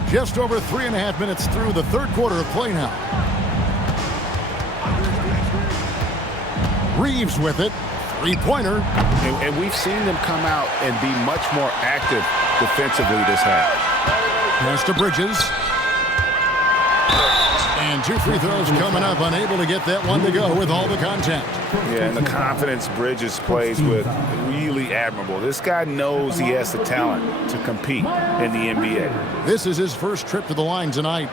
Just over 3.5 minutes through the 3rd quarter of play now. Reeves with it. 3-pointer. And we've seen them come out and be much more active defensively this half. Pass to Bridges. And 2 free throws coming up. Unable to get that one to go with all the contact. Yeah, and the confidence Bridges plays with, really admirable. This guy knows he has the talent to compete in the NBA. This is his first trip to the line tonight.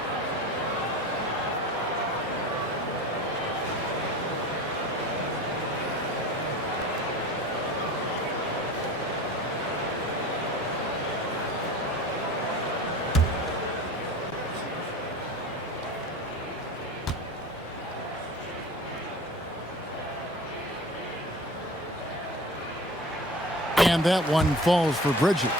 And that one falls for Bridges.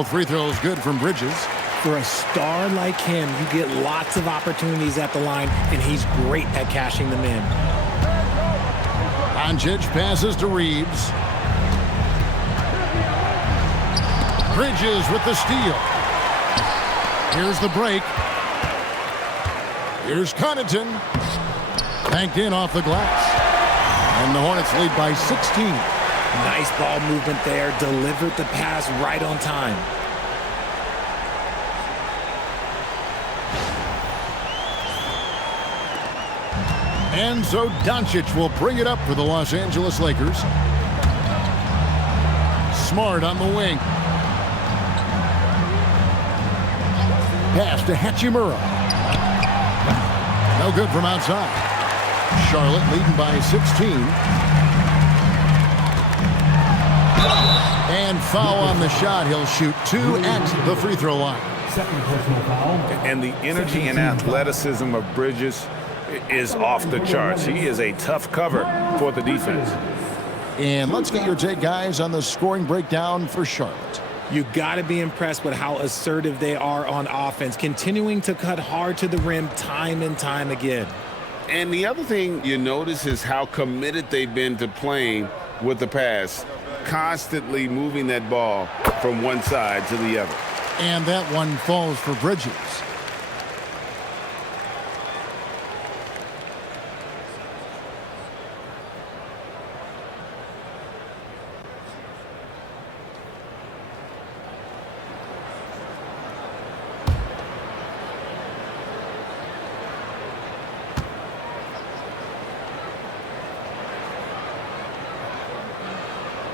Both free throws good from Bridges. For a star like him, you get lots of opportunities at the line, and he's great at cashing them in. Dončić passes to Reeves. Bridges with the steal. Here's the break. Here's Connaughton. Banked in off the glass. And the Hornets lead by 16. Nice ball movement there. Delivered the pass right on time. And so Dončić will bring it up for the Los Angeles Lakers. Smart on the wing. Pass to Hachimura. No good from outside. Charlotte leading by 16. And foul on the shot. He'll shoot 2 at the free throw line. Second personal foul. And the energy and athleticism of Bridges is off the charts. He is a tough cover for the defense. And let's get your take, guys, on the scoring breakdown for Charlotte. You got to be impressed with how assertive they are on offense, continuing to cut hard to the rim time and time again. And the other thing you notice is how committed they've been to playing with the pass, constantly moving that ball from one side to the other. And that one falls for Bridges.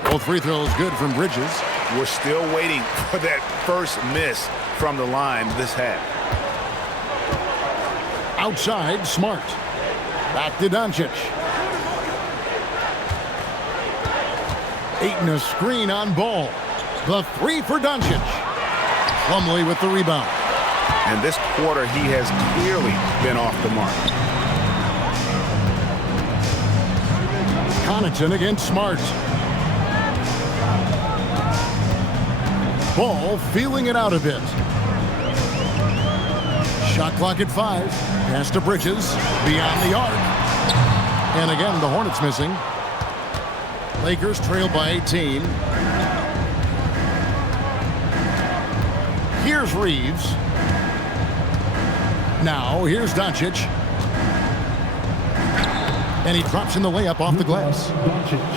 Both free throws good from Bridges. We're still waiting for that first miss from the line this half. Outside, Smart. Back to Dončić. Ayton a screen on Ball. The three for Dončić. Plumlee with the rebound. And this quarter, he has clearly been off the mark. Connaughton against Smart. Ball feeling it out a bit. Shot clock at 5. Pass to Bridges. Beyond the arc. And again, the Hornets missing. Lakers trail by 18. Here's Reeves. Now, here's Dončić. And he drops in the layup off the glass.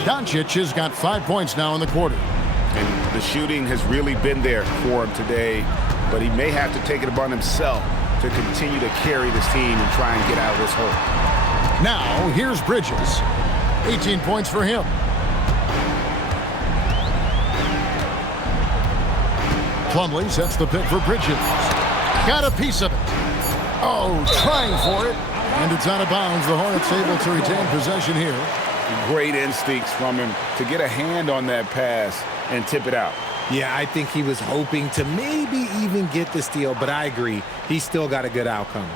Dončić has got 5 points now in the quarter. And the shooting has really been there for him today, but he may have to take it upon himself to continue to carry this team and try and get out of this hole. Now, here's Bridges. 18 points for him. Plumlee sets the pick for Bridges. Got a piece of it. Oh, trying for it. And it's out of bounds. The Hornets able to retain possession here. Great instincts from him to get a hand on that pass and tip it out. Yeah, I think he was hoping to maybe even get the steal, but I agree. He still got a good outcome.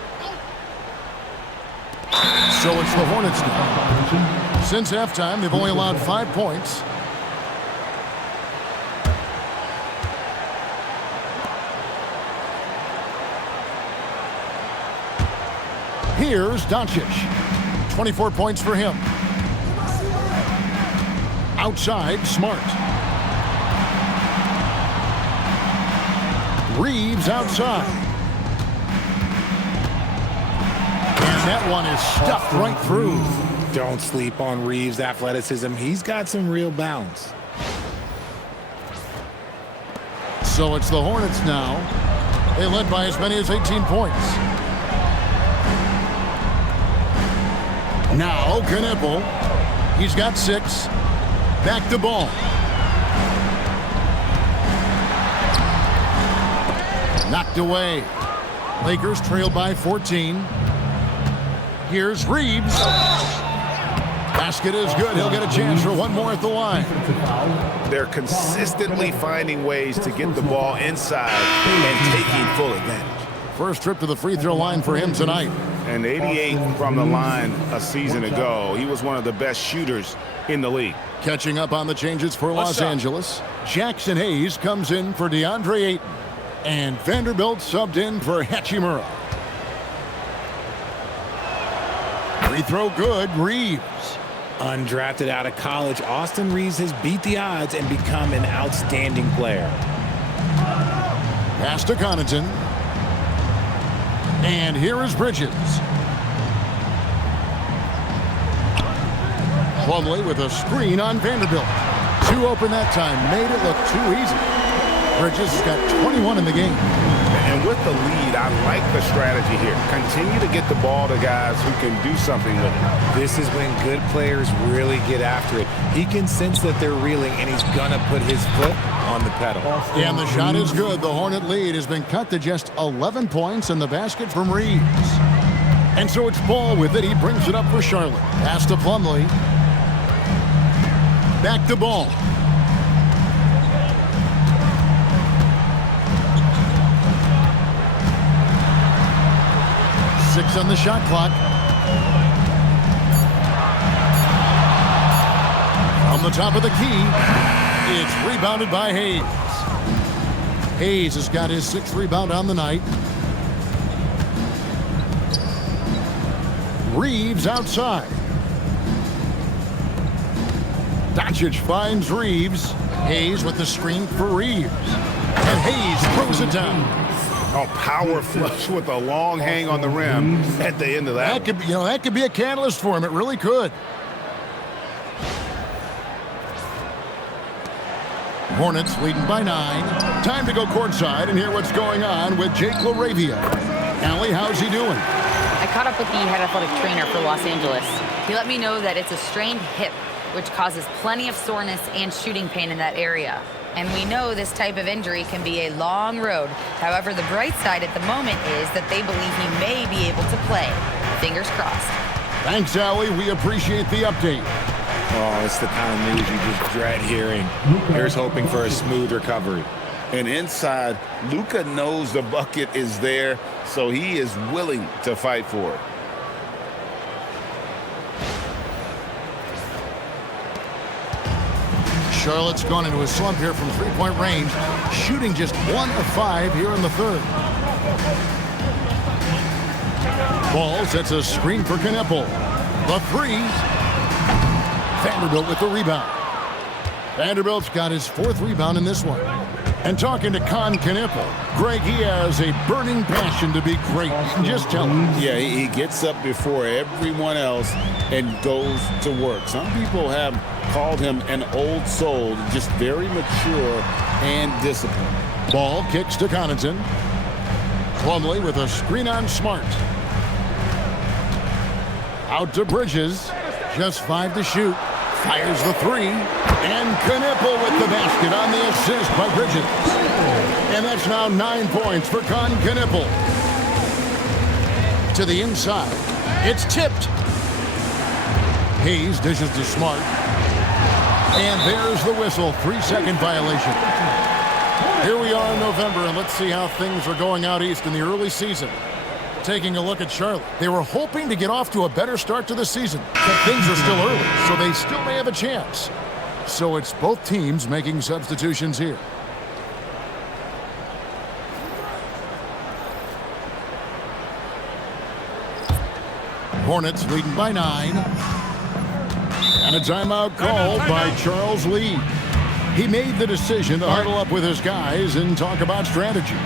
So it's the Hornets now. Since halftime, they've only allowed 5 points. Here's Dončić. 24 points for him. Outside, Smart. Reeves outside. And that one is stuffed right through. Don't sleep on Reeves' athleticism. He's got some real bounce. So it's the Hornets now. They led by as many as 18 points. Now, Knippel. He's got 6. Back to Ball. Knocked away. Lakers trail by 14. Here's Reeves. Basket is good. He'll get a chance for one more at the line. They're consistently finding ways to get the ball inside and taking full advantage. First trip to the free throw line for him tonight. and 88 from the line a season ago. He was one of the best shooters in the league. Catching up on the changes for Los Angeles, Jackson Hayes comes in for DeAndre Ayton, and Vanderbilt subbed in for Hachimura. Free throw good, Reeves. Undrafted out of college, Austin Reeves has beat the odds and become an outstanding player. Pass to Connaughton. And here is Bridges. Plumlee with a screen on Vanderbilt. Too open that time, made it look too easy. Bridges has got 21 in the game. And with the lead, I like the strategy here. Continue to get the ball to guys who can do something with it. This is when good players really get after it. He can sense that they're reeling, and he's going to put his foot on the pedal. And the shot is good. The Hornet lead has been cut to just 11 points in the basket from Reeves. And so it's Ball with it. He brings it up for Charlotte. Pass to Plumlee. Back to Ball. Six on the shot clock. From the top of the key, it's rebounded by Hayes. Hayes has got his 6th rebound on the night. Reeves outside. Dončić finds Reeves. Hayes with the screen for Reeves. And Hayes throws it down. Oh, power flush with a long hang on the rim at the end of that. That could be a catalyst for him. It really could. Hornets leading by 9. Time to go courtside and hear what's going on with Jake LaRavia. Allie, how's he doing? I caught up with the head athletic trainer for Los Angeles. He let me know that it's a strained hip, which causes plenty of soreness and shooting pain in that area. And we know this type of injury can be a long road. However, the bright side at the moment is that they believe he may be able to play. Fingers crossed. Thanks, Allie. We appreciate the update. Oh, it's the kind of news you just dread hearing. Here's hoping for a smooth recovery. And inside, Luka knows the bucket is there, so he is willing to fight for it. Charlotte's gone into a slump here from three-point range, shooting just 1 of 5 here in the 3rd. Ball sets a screen for Knippel. The 3. Vanderbilt with the rebound. Vanderbilt's got his 4th rebound in this one. And talking to Knippel, Greg, he has a burning passion to be great. Just tell him. Yeah, he gets up before everyone else and goes to work. Some people have called him an old soul, just very mature and disciplined. Ball kicks to Connaughton. Plumlee with a screen on Smart. Out to Bridges. Just 5 to shoot. Fires the 3. And Knippel with the basket on the assist by Bridges. And that's now 9 points for Knippel. To the inside. It's tipped. Hayes dishes to Smart. And there's the whistle. 3-second violation. Here we are in November, and let's see how things are going out east in the early season. Taking a look at Charlotte. They were hoping to get off to a better start to the season, but things are still early, so they still may have a chance. So it's both teams making substitutions here. Hornets leading by 9. And a timeout called by Charles Lee. He made the decision to huddle up with his guys and talk about strategy.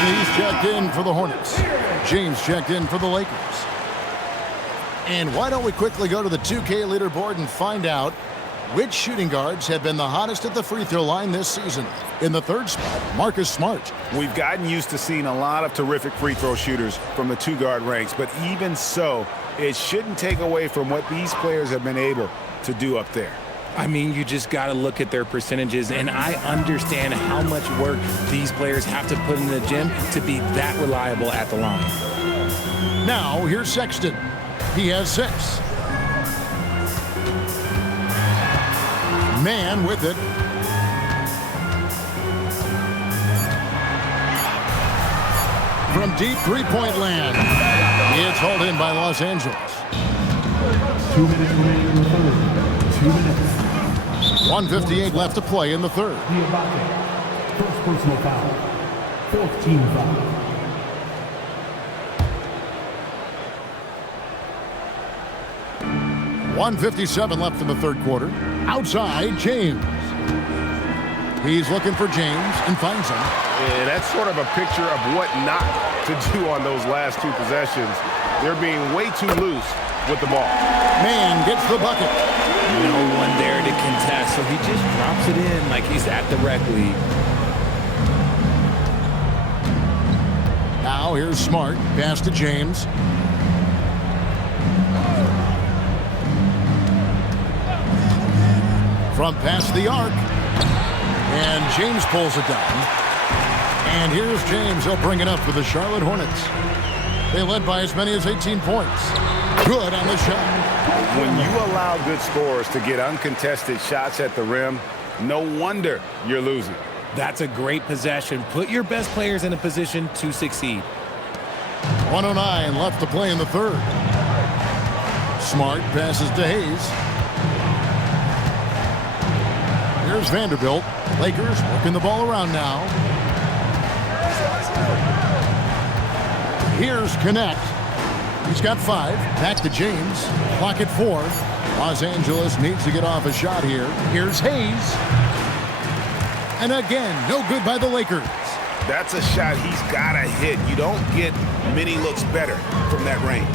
He's checked in for the Hornets. James checked in for the Lakers. And why don't we quickly go to the 2K leaderboard and find out which shooting guards have been the hottest at the free throw line this season. In the third spot, Marcus Smart. We've gotten used to seeing a lot of terrific free throw shooters from the two-guard ranks, but even so, it shouldn't take away from what these players have been able to do up there. I mean, you just got to look at their percentages, and I understand how much work these players have to put in the gym to be that reliable at the line. Now, here's Sexton. He has 6. Man with it. From deep three-point land. It's hauled in by Los Angeles. 2 minutes remaining in the third. 2 minutes. 1:58 left to play in the third. First personal foul. 4th team foul. .157 left in the third quarter. Outside, James. He's looking for James and finds him. And that's sort of a picture of what not to do on those last 2 possessions. They're being way too loose with the ball. Man gets the bucket. No one there to contest, so he just drops it in like he's at the rec league. Now here's Smart. Pass to James. From past the arc. And James pulls it down. And here's James. He'll bring it up for the Charlotte Hornets. They led by as many as 18 points. Good on the shot. When you allow good scorers to get uncontested shots at the rim, no wonder you're losing. That's a great possession. Put your best players in a position to succeed. 1:09 left to play in the third. Smart passes to Hayes. Here's Vanderbilt. Lakers working the ball around now. Here's Connect. He's got 5. Back to James. Clock at 4. Los Angeles needs to get off a shot here. Here's Hayes. And again, no good by the Lakers. That's a shot he's got to hit. You don't get many looks better from that range.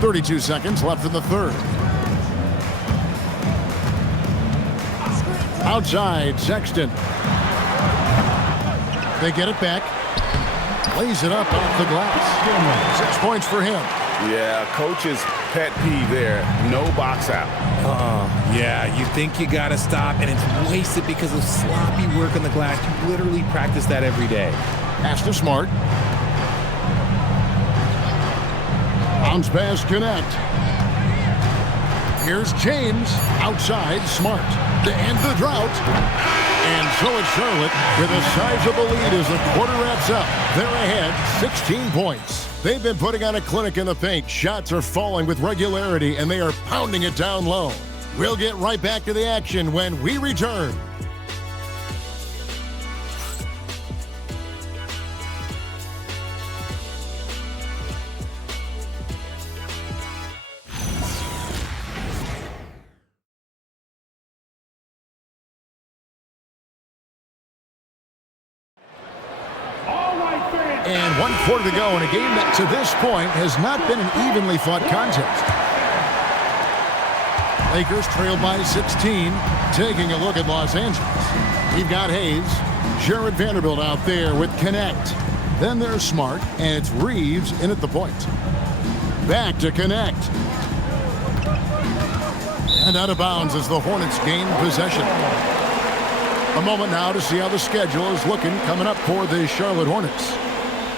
32 seconds left in the third. Outside, Sexton. They get it back. Lays it up off the glass. 6 points for him. Yeah, coach's pet peeve there. No box out. Yeah, you think you got to stop, and it's wasted because of sloppy work on the glass. You literally practice that every day. Pass to Smart. Bounce pass, Connect. Here's James. Outside, Smart. To end the drought. And so it's Charlotte with a sizable lead as the quarter wraps up. They're ahead 16 points. They've been putting on a clinic in the paint. Shots are falling with regularity, and they are pounding it down low. We'll get right back to the action when we return. And 1 quarter to go in a game that to this point has not been an evenly fought contest. Lakers trail by 16. Taking a look at Los Angeles. You've got Hayes. Jared Vanderbilt out there with Connect. Then there's Smart, and it's Reeves in at the point. Back to Connect. And out of bounds as the Hornets gain possession. A moment now to see how the schedule is looking coming up for the Charlotte Hornets.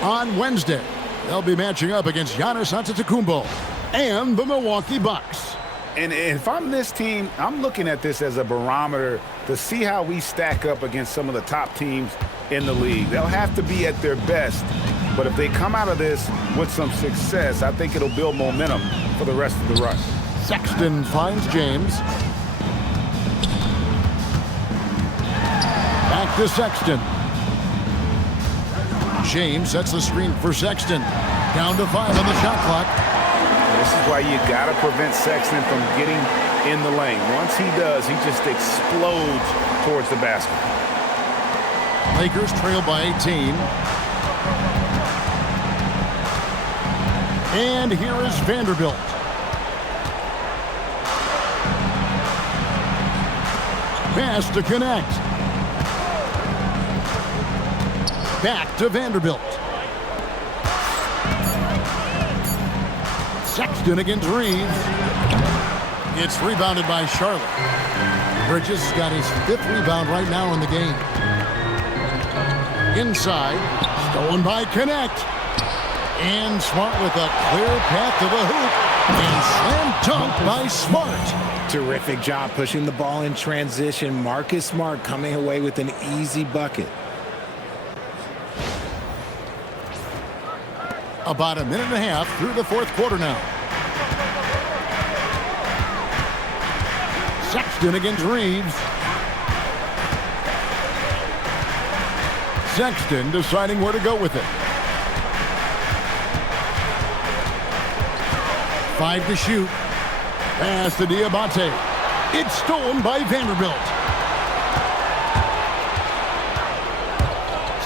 On Wednesday, they'll be matching up against Giannis Antetokounmpo and the Milwaukee Bucks. And if I'm this team, I'm looking at this as a barometer to see how we stack up against some of the top teams in the league. They'll have to be at their best, but if they come out of this with some success, I think it'll build momentum for the rest of the run. Sexton finds James. Back to Sexton. James sets the screen for Sexton. Down to 5 on the shot clock. This is why you got to prevent Sexton from getting in the lane. Once he does, he just explodes towards the basket. Lakers trail by 18. And here is Vanderbilt. Pass to connect. Back to Vanderbilt. Sexton against Reeves. It's rebounded by Charlotte. Bridges has got his 5th rebound right now in the game. Inside, stolen by Connect. And Smart with a clear path to the hoop. And slam dunk by Smart. Terrific job pushing the ball in transition. Marcus Smart coming away with an easy bucket. About a minute and a half through the 4th quarter now. Sexton against Reeves. Sexton deciding where to go with it. 5 to shoot. Pass to Diabate. It's stolen by Vanderbilt.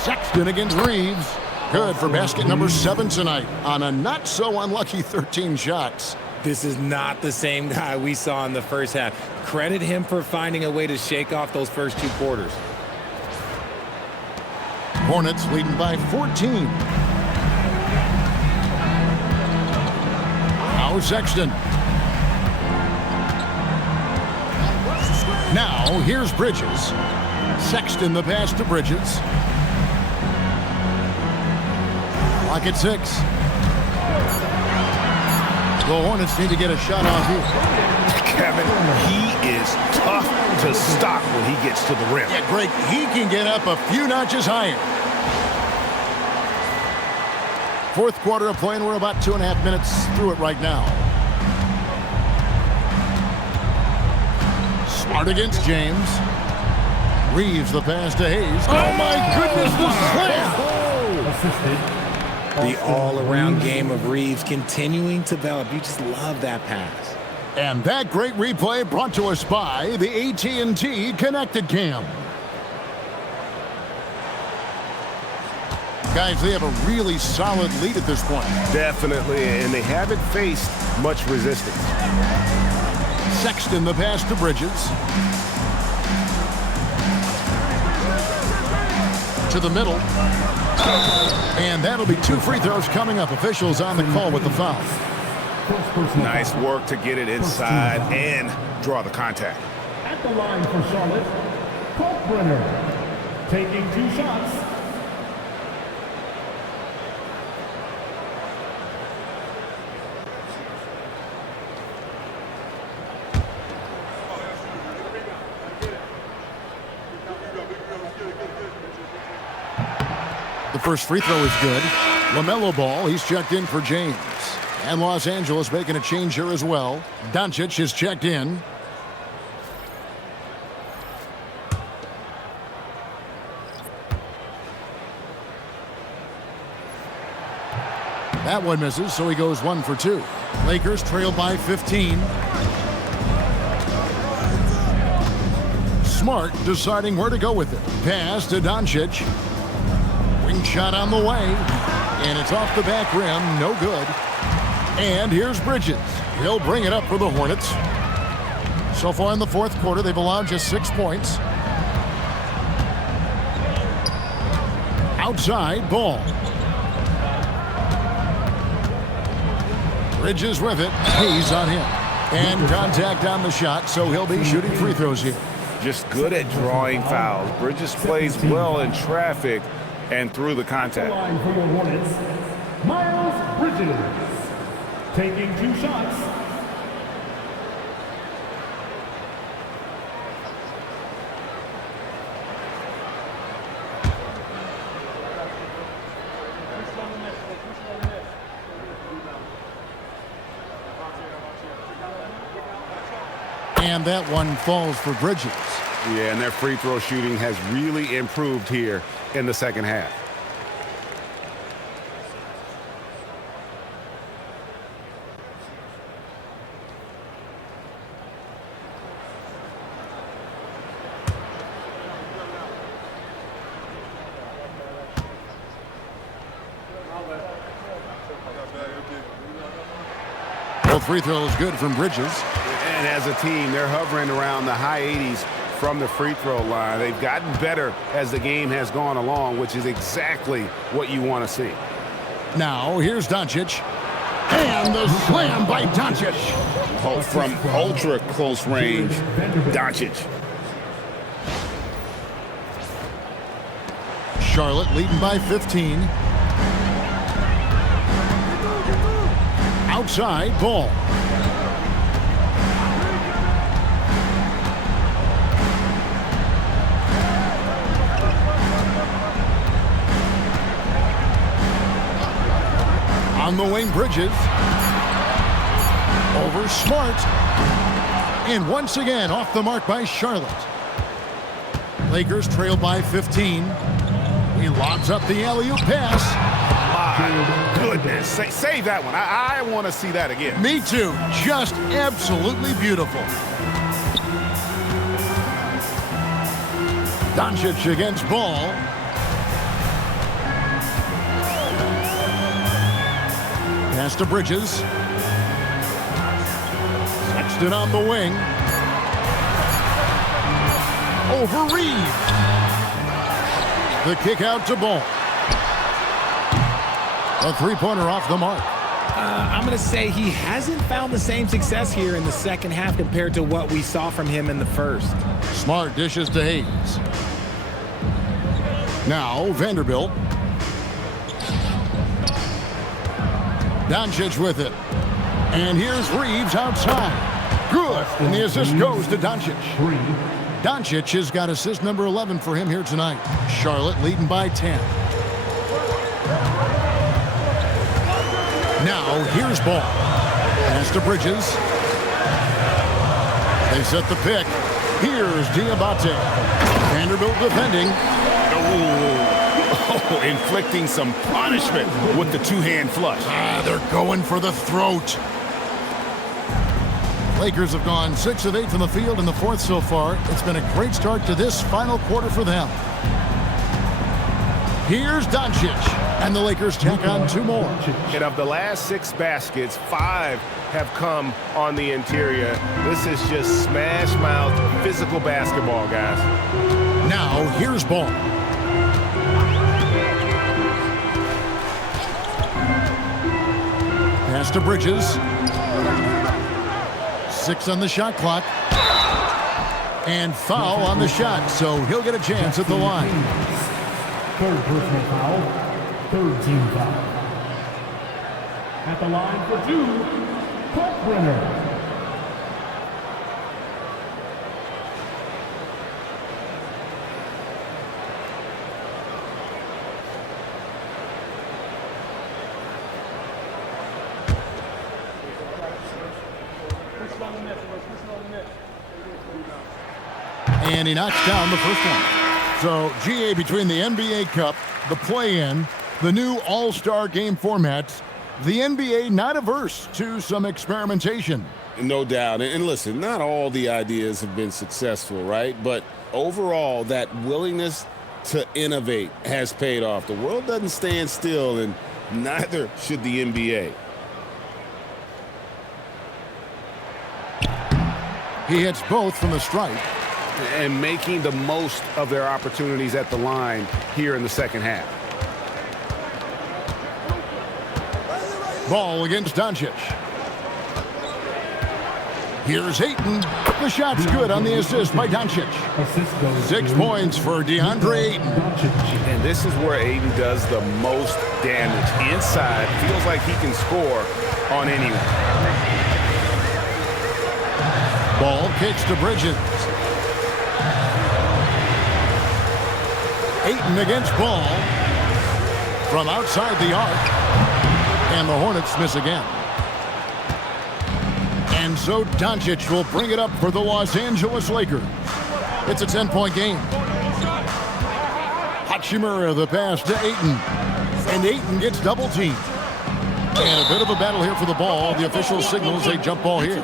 Sexton against Reeves. Good for basket number 7 tonight on a not so unlucky 13 shots. This is not the same guy we saw in the first half. Credit him for finding a way to shake off those first 2 quarters. Hornets leading by 14. Now Sexton. Now here's Bridges. Sexton the pass to Bridges. Clock at 6. The Hornets need to get a shot off here. Kevin, he is tough to stop when he gets to the rim. Yeah, Greg, he can get up a few notches higher. 4th quarter of play, and we're about 2.5 minutes through it right now. Smart against James. Reeves the pass to Hayes. Oh my goodness, the slam! The all-around game of Reeves continuing to develop. You just love that pass. And that great replay brought to us by the AT&T Connected Cam. Guys, they have a really solid lead at this point. Definitely, and they haven't faced much resistance. Sexton the pass to Bridges. To the middle. And that'll be 2 free throws coming up. Officials on the call with the foul. Nice work to get it inside and draw the contact. At the line for Charlotte, Kalkbrenner, taking 2 shots. The first free throw is good. LaMelo Ball, he's checked in for James. And Los Angeles making a change here as well. Dončić is checked in. That one misses, so he goes 1 for 2. Lakers trail by 15. Smart deciding where to go with it. Pass to Dončić. Wing shot on the way. And it's off the back rim. No good. And here's Bridges. He'll bring it up for the Hornets. So far in the 4th quarter, they've allowed just 6 points. Outside, Ball. Bridges with it. Hayes on him. And contact on the shot, so he'll be shooting free throws here. Just good at drawing fouls. Bridges plays well in traffic and through the contact. Line for the Hornets, Miles Bridges, taking 2 shots. And that one falls for Bridges. Yeah, and their free throw shooting has really improved here in the second half. Both free throws good from Bridges. And as a team, they're hovering around the high 80s from the free throw line. They've gotten better as the game has gone along, which is exactly what you want to see. Now, here's Dončić. And the slam by Dončić. From ultra close range, Dončić. Charlotte leading by 15. Outside, Ball. On the wing, Bridges. Over Smart. And once again, off the mark by Charlotte. Lakers trail by 15. He lobs up the alley-oop pass. My goodness. Save that one. I want to see that again. Me too. Just absolutely beautiful. Dončić against Ball. Pass to Bridges. Sexton on the wing. Over Reeves. The kick out to Ball. A three-pointer off the mark. I'm going to say he hasn't found the same success here in the second half compared to what we saw from him in the first. Smart dishes to Hayes. Now Vanderbilt. Dončić with it. And here's Reeves outside. Good. And the assist goes to Dončić. Dončić has got assist number 11 for him here tonight. Charlotte leading by 10. Now here's Ball. Pass to Bridges. They set the pick. Here's Diabate. Vanderbilt defending. Oh, inflicting some punishment with the two-hand flush. They're going for the throat. Lakers have gone 6 of 8 from the field in the fourth so far. It's been a great start to this final quarter for them. Here's Dončić, and the Lakers tack on 2 more. And of the last 6 baskets, 5 have come on the interior. This is just smash mouth physical basketball, guys. Now here's Ball. Pass to Bridges. 6 on the shot clock. And foul on the shot, so he'll get a chance at the line. Third personal foul. Third team foul. At the line for 2, Kalkbrenner. And he knocks down the first one. So, GA, between the NBA Cup, the play-in, the new All-Star game formats, the NBA not averse to some experimentation. No doubt. And listen, not all the ideas have been successful, right? But overall, that willingness to innovate has paid off. The world doesn't stand still, and neither should the NBA. He hits both from the stripe. And making the most of their opportunities at the line here in the second half. Ball against Dončić. Here's Ayton. The shot's good on the assist by Dončić. 6 points for DeAndre Ayton. And this is where Ayton does the most damage. Inside, feels like he can score on anyone. Ball kicks to Bridges. Ayton against Ball from outside the arc, and the Hornets miss again. And so Dončić will bring it up for the Los Angeles Lakers. It's a 10-point game. Hachimura the pass to Ayton, and Ayton gets double-teamed. And a bit of a battle here for the ball. The official signals a jump ball here.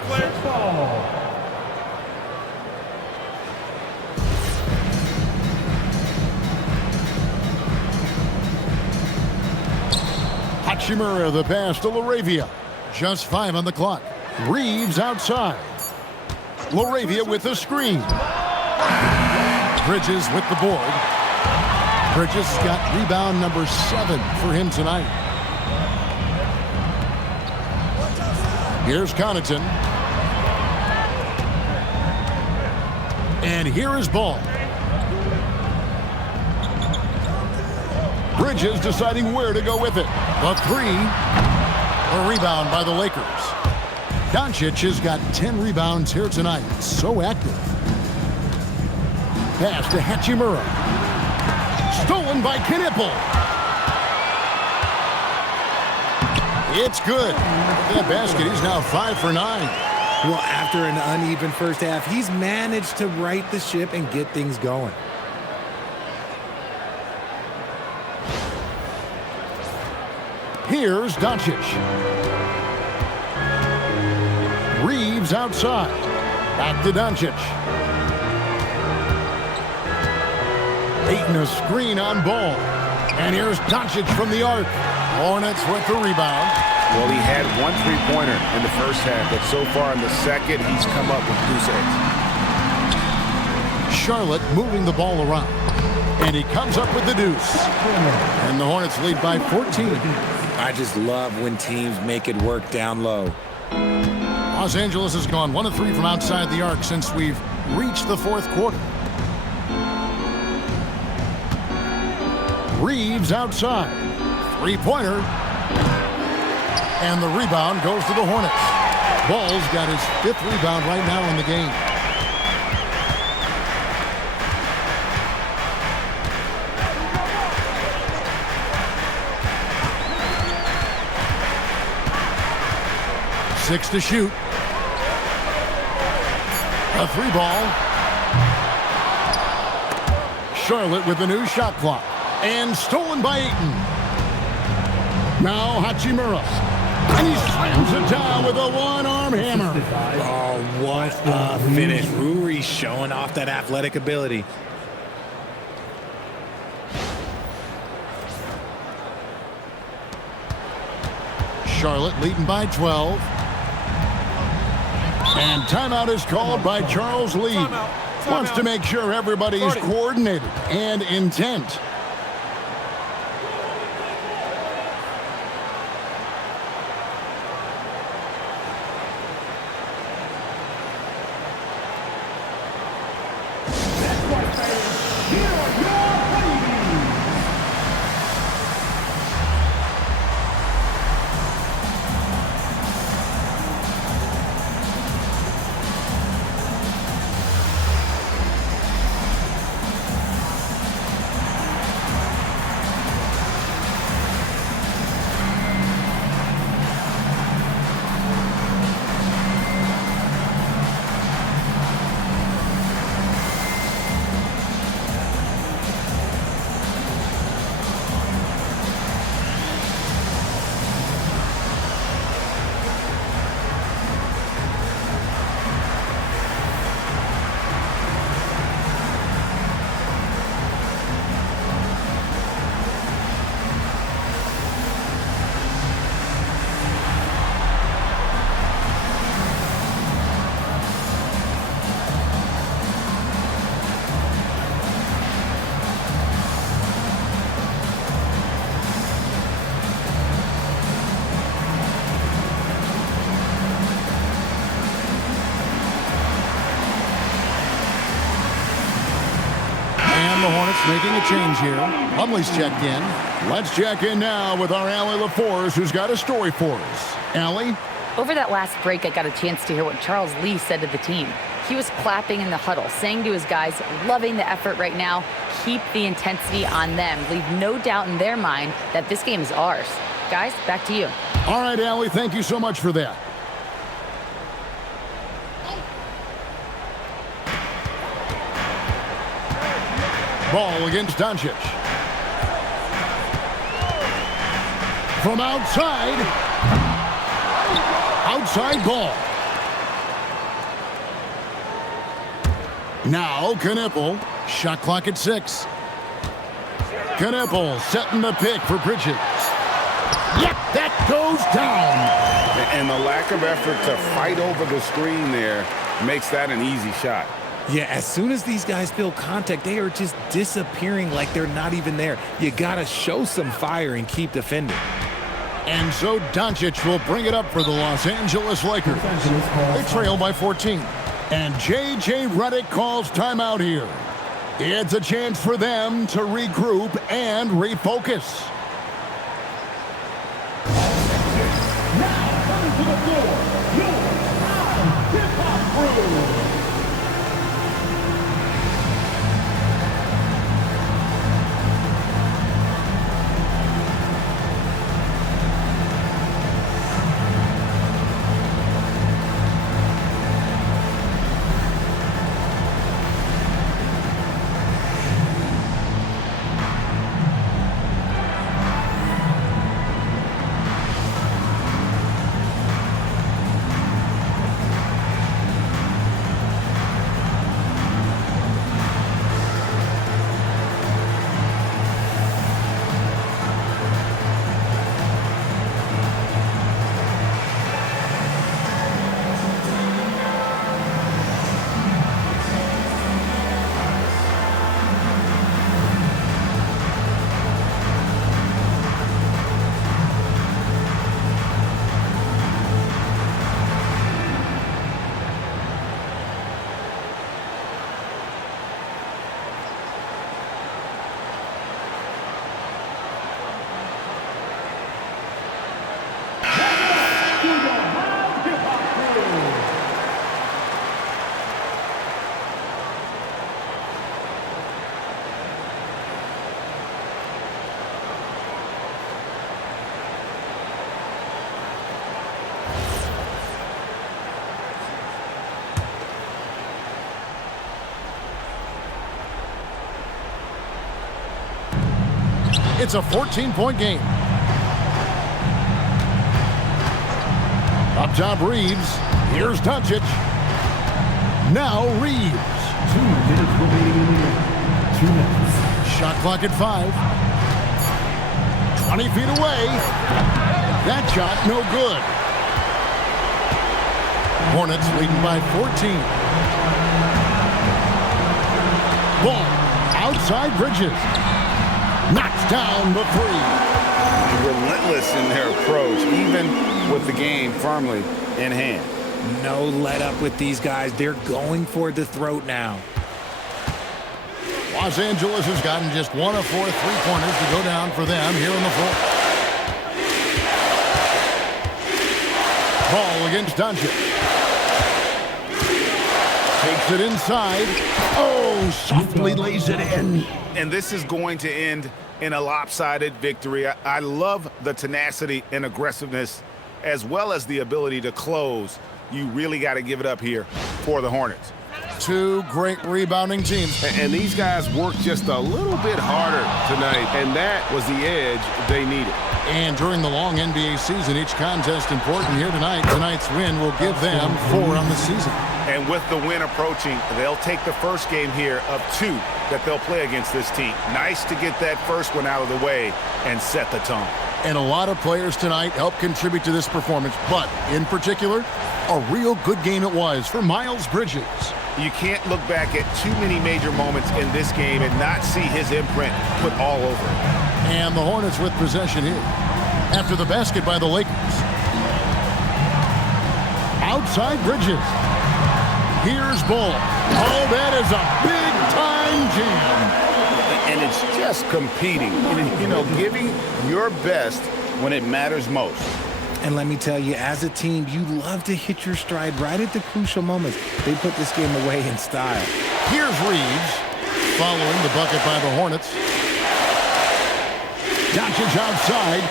Hachimura the pass to LaRavia. Just 5 on the clock. Reeves outside. LaRavia with the screen. Bridges with the board. Bridges got rebound number 7 for him tonight. Here's Connaughton. And here is Ball. Bridges deciding where to go with it. The 3. A rebound by the Lakers. Dončić has got 10 rebounds here tonight. So active. Pass to Hachimura. Stolen by Knipple. It's good. That basket, he's now 5 for 9. Well, after an uneven first half, he's managed to right the ship and get things going. Here's Dončić. Reeves outside. Back to Dončić. Ayton a screen on Ball. And here's Dončić from the arc. Hornets with the rebound. Well, he had 1 3-pointer in the first half, but so far in the second, he's come up with goose eggs. Charlotte moving the ball around. And he comes up with the deuce. And the Hornets lead by 14. I just love when teams make it work down low. Los Angeles has gone 1 of 3 from outside the arc since we've reached the 4th quarter. Reeves outside. 3-pointer. And the rebound goes to the Hornets. Ball's got his 5th rebound right now in the game. Six to shoot. A 3-ball. Charlotte with the new shot clock. And stolen by Ayton. Now Hachimura. And he slams it down with a 1-arm hammer. Oh, what a finish. Ruri showing off that athletic ability. Charlotte leading by 12. And timeout is called by Charles Lee. Wants to make sure everybody is coordinated and intent. The Hornets making a change here. Plumlee's checked in. Let's check in now with our Allie LaForce, who's got a story for us. Allie? Over that last break, I got a chance to hear what Charles Lee said to the team. He was clapping in the huddle, saying to his guys, loving the effort right now, keep the intensity on them. Leave no doubt in their mind that this game is ours. Guys, back to you. All right, Allie, thank you so much for that. Ball against Dončić. From outside. Outside Ball. Now Knipple. Shot clock at 6. Knipple setting the pick for Bridges. Yep, that goes down. And the lack of effort to fight over the screen there makes that an easy shot. Yeah, as soon as these guys feel contact, they are just disappearing like they're not even there. You got to show some fire and keep defending. And so Dončić will bring it up for the Los Angeles Lakers. They trail by 14. And J.J. Redick calls timeout here. It's a chance for them to regroup and refocus. Now coming to the floor, your hip-hop crew. It's a 14-point game. Up top, Reeves. Here's Dončić. Now Reeves. 2 minutes remaining in the game. 2 minutes. Shot clock at 5. 20 feet away. That shot no good. Hornets leading by 14. Ball outside Bridges. Knocks down the 3. Relentless in their approach, even with the game firmly in hand. No let up with these guys. They're going for the throat now. Los Angeles has gotten just 1 of 4 3-pointers to go down for them here on the floor. Ball against Dončić. Takes it inside. Oh, softly lays it in. And this is going to end in a lopsided victory. I love the tenacity and aggressiveness as well as the ability to close. You really got to give it up here for the Hornets. 2 great rebounding teams. And these guys worked just a little bit harder tonight, and that was the edge they needed. And during the long NBA season, each contest important here tonight. Tonight's win will give them 4 on the season. And with the win approaching, they'll take the first game here of 2 that they'll play against this team. Nice to get that first one out of the way and set the tone. And a lot of players tonight helped contribute to this performance, but in particular, a real good game it was for Miles Bridges. You can't look back at too many major moments in this game and not see his imprint put all over it. And the Hornets with possession here. After the basket by the Lakers. Outside Bridges. Here's Ball. Oh, that is a big-time jam. And it's just competing, you know, giving your best when it matters most. And let me tell you, as a team, you love to hit your stride right at the crucial moments. They put this game away in style. Here's Reeves, following the bucket by the Hornets. Dončić outside.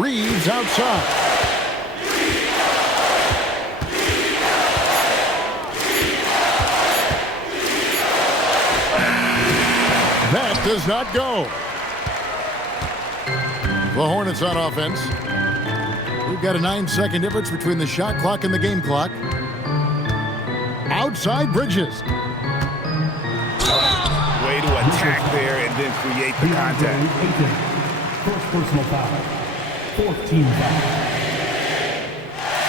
Reeves outside. That does not go. The Hornets on offense. We've got a 9-second difference between the shot clock and the game clock. Outside Bridges. Way to attack there and then create the contact. First personal foul. fourth team foul.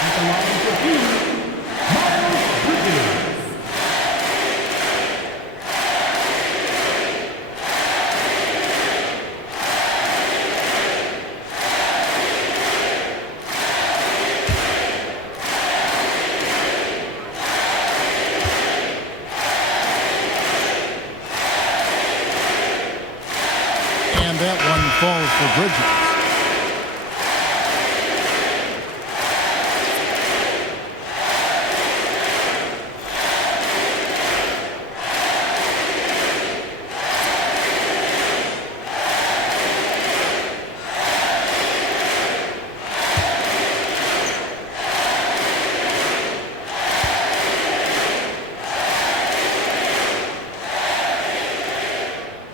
At the line for three, Miles Bridges. And that one falls for Bridges.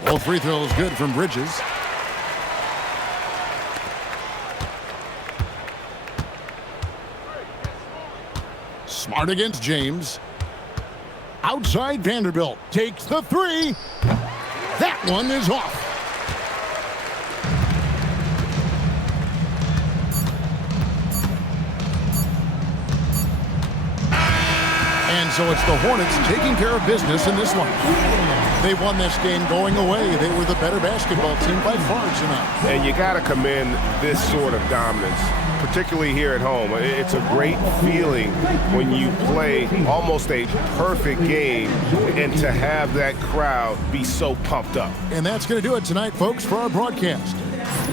Both free throws good from Bridges. Smart against James. Outside Vanderbilt takes the three. That one is off. And so it's the Hornets taking care of business in this one. They won this game going away. They were the better basketball team by far tonight. And you got to commend this sort of dominance, particularly here at home. It's a great feeling when you play almost a perfect game and to have that crowd be so pumped up. And that's going to do it tonight, folks, for our broadcast.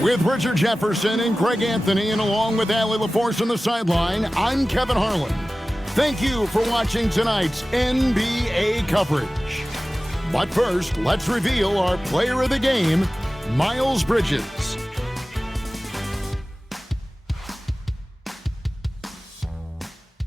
With Richard Jefferson and Craig Anthony, and along with Allie LaForce on the sideline, I'm Kevin Harlan. Thank you for watching tonight's NBA coverage. But first, let's reveal our player of the game, Miles Bridges.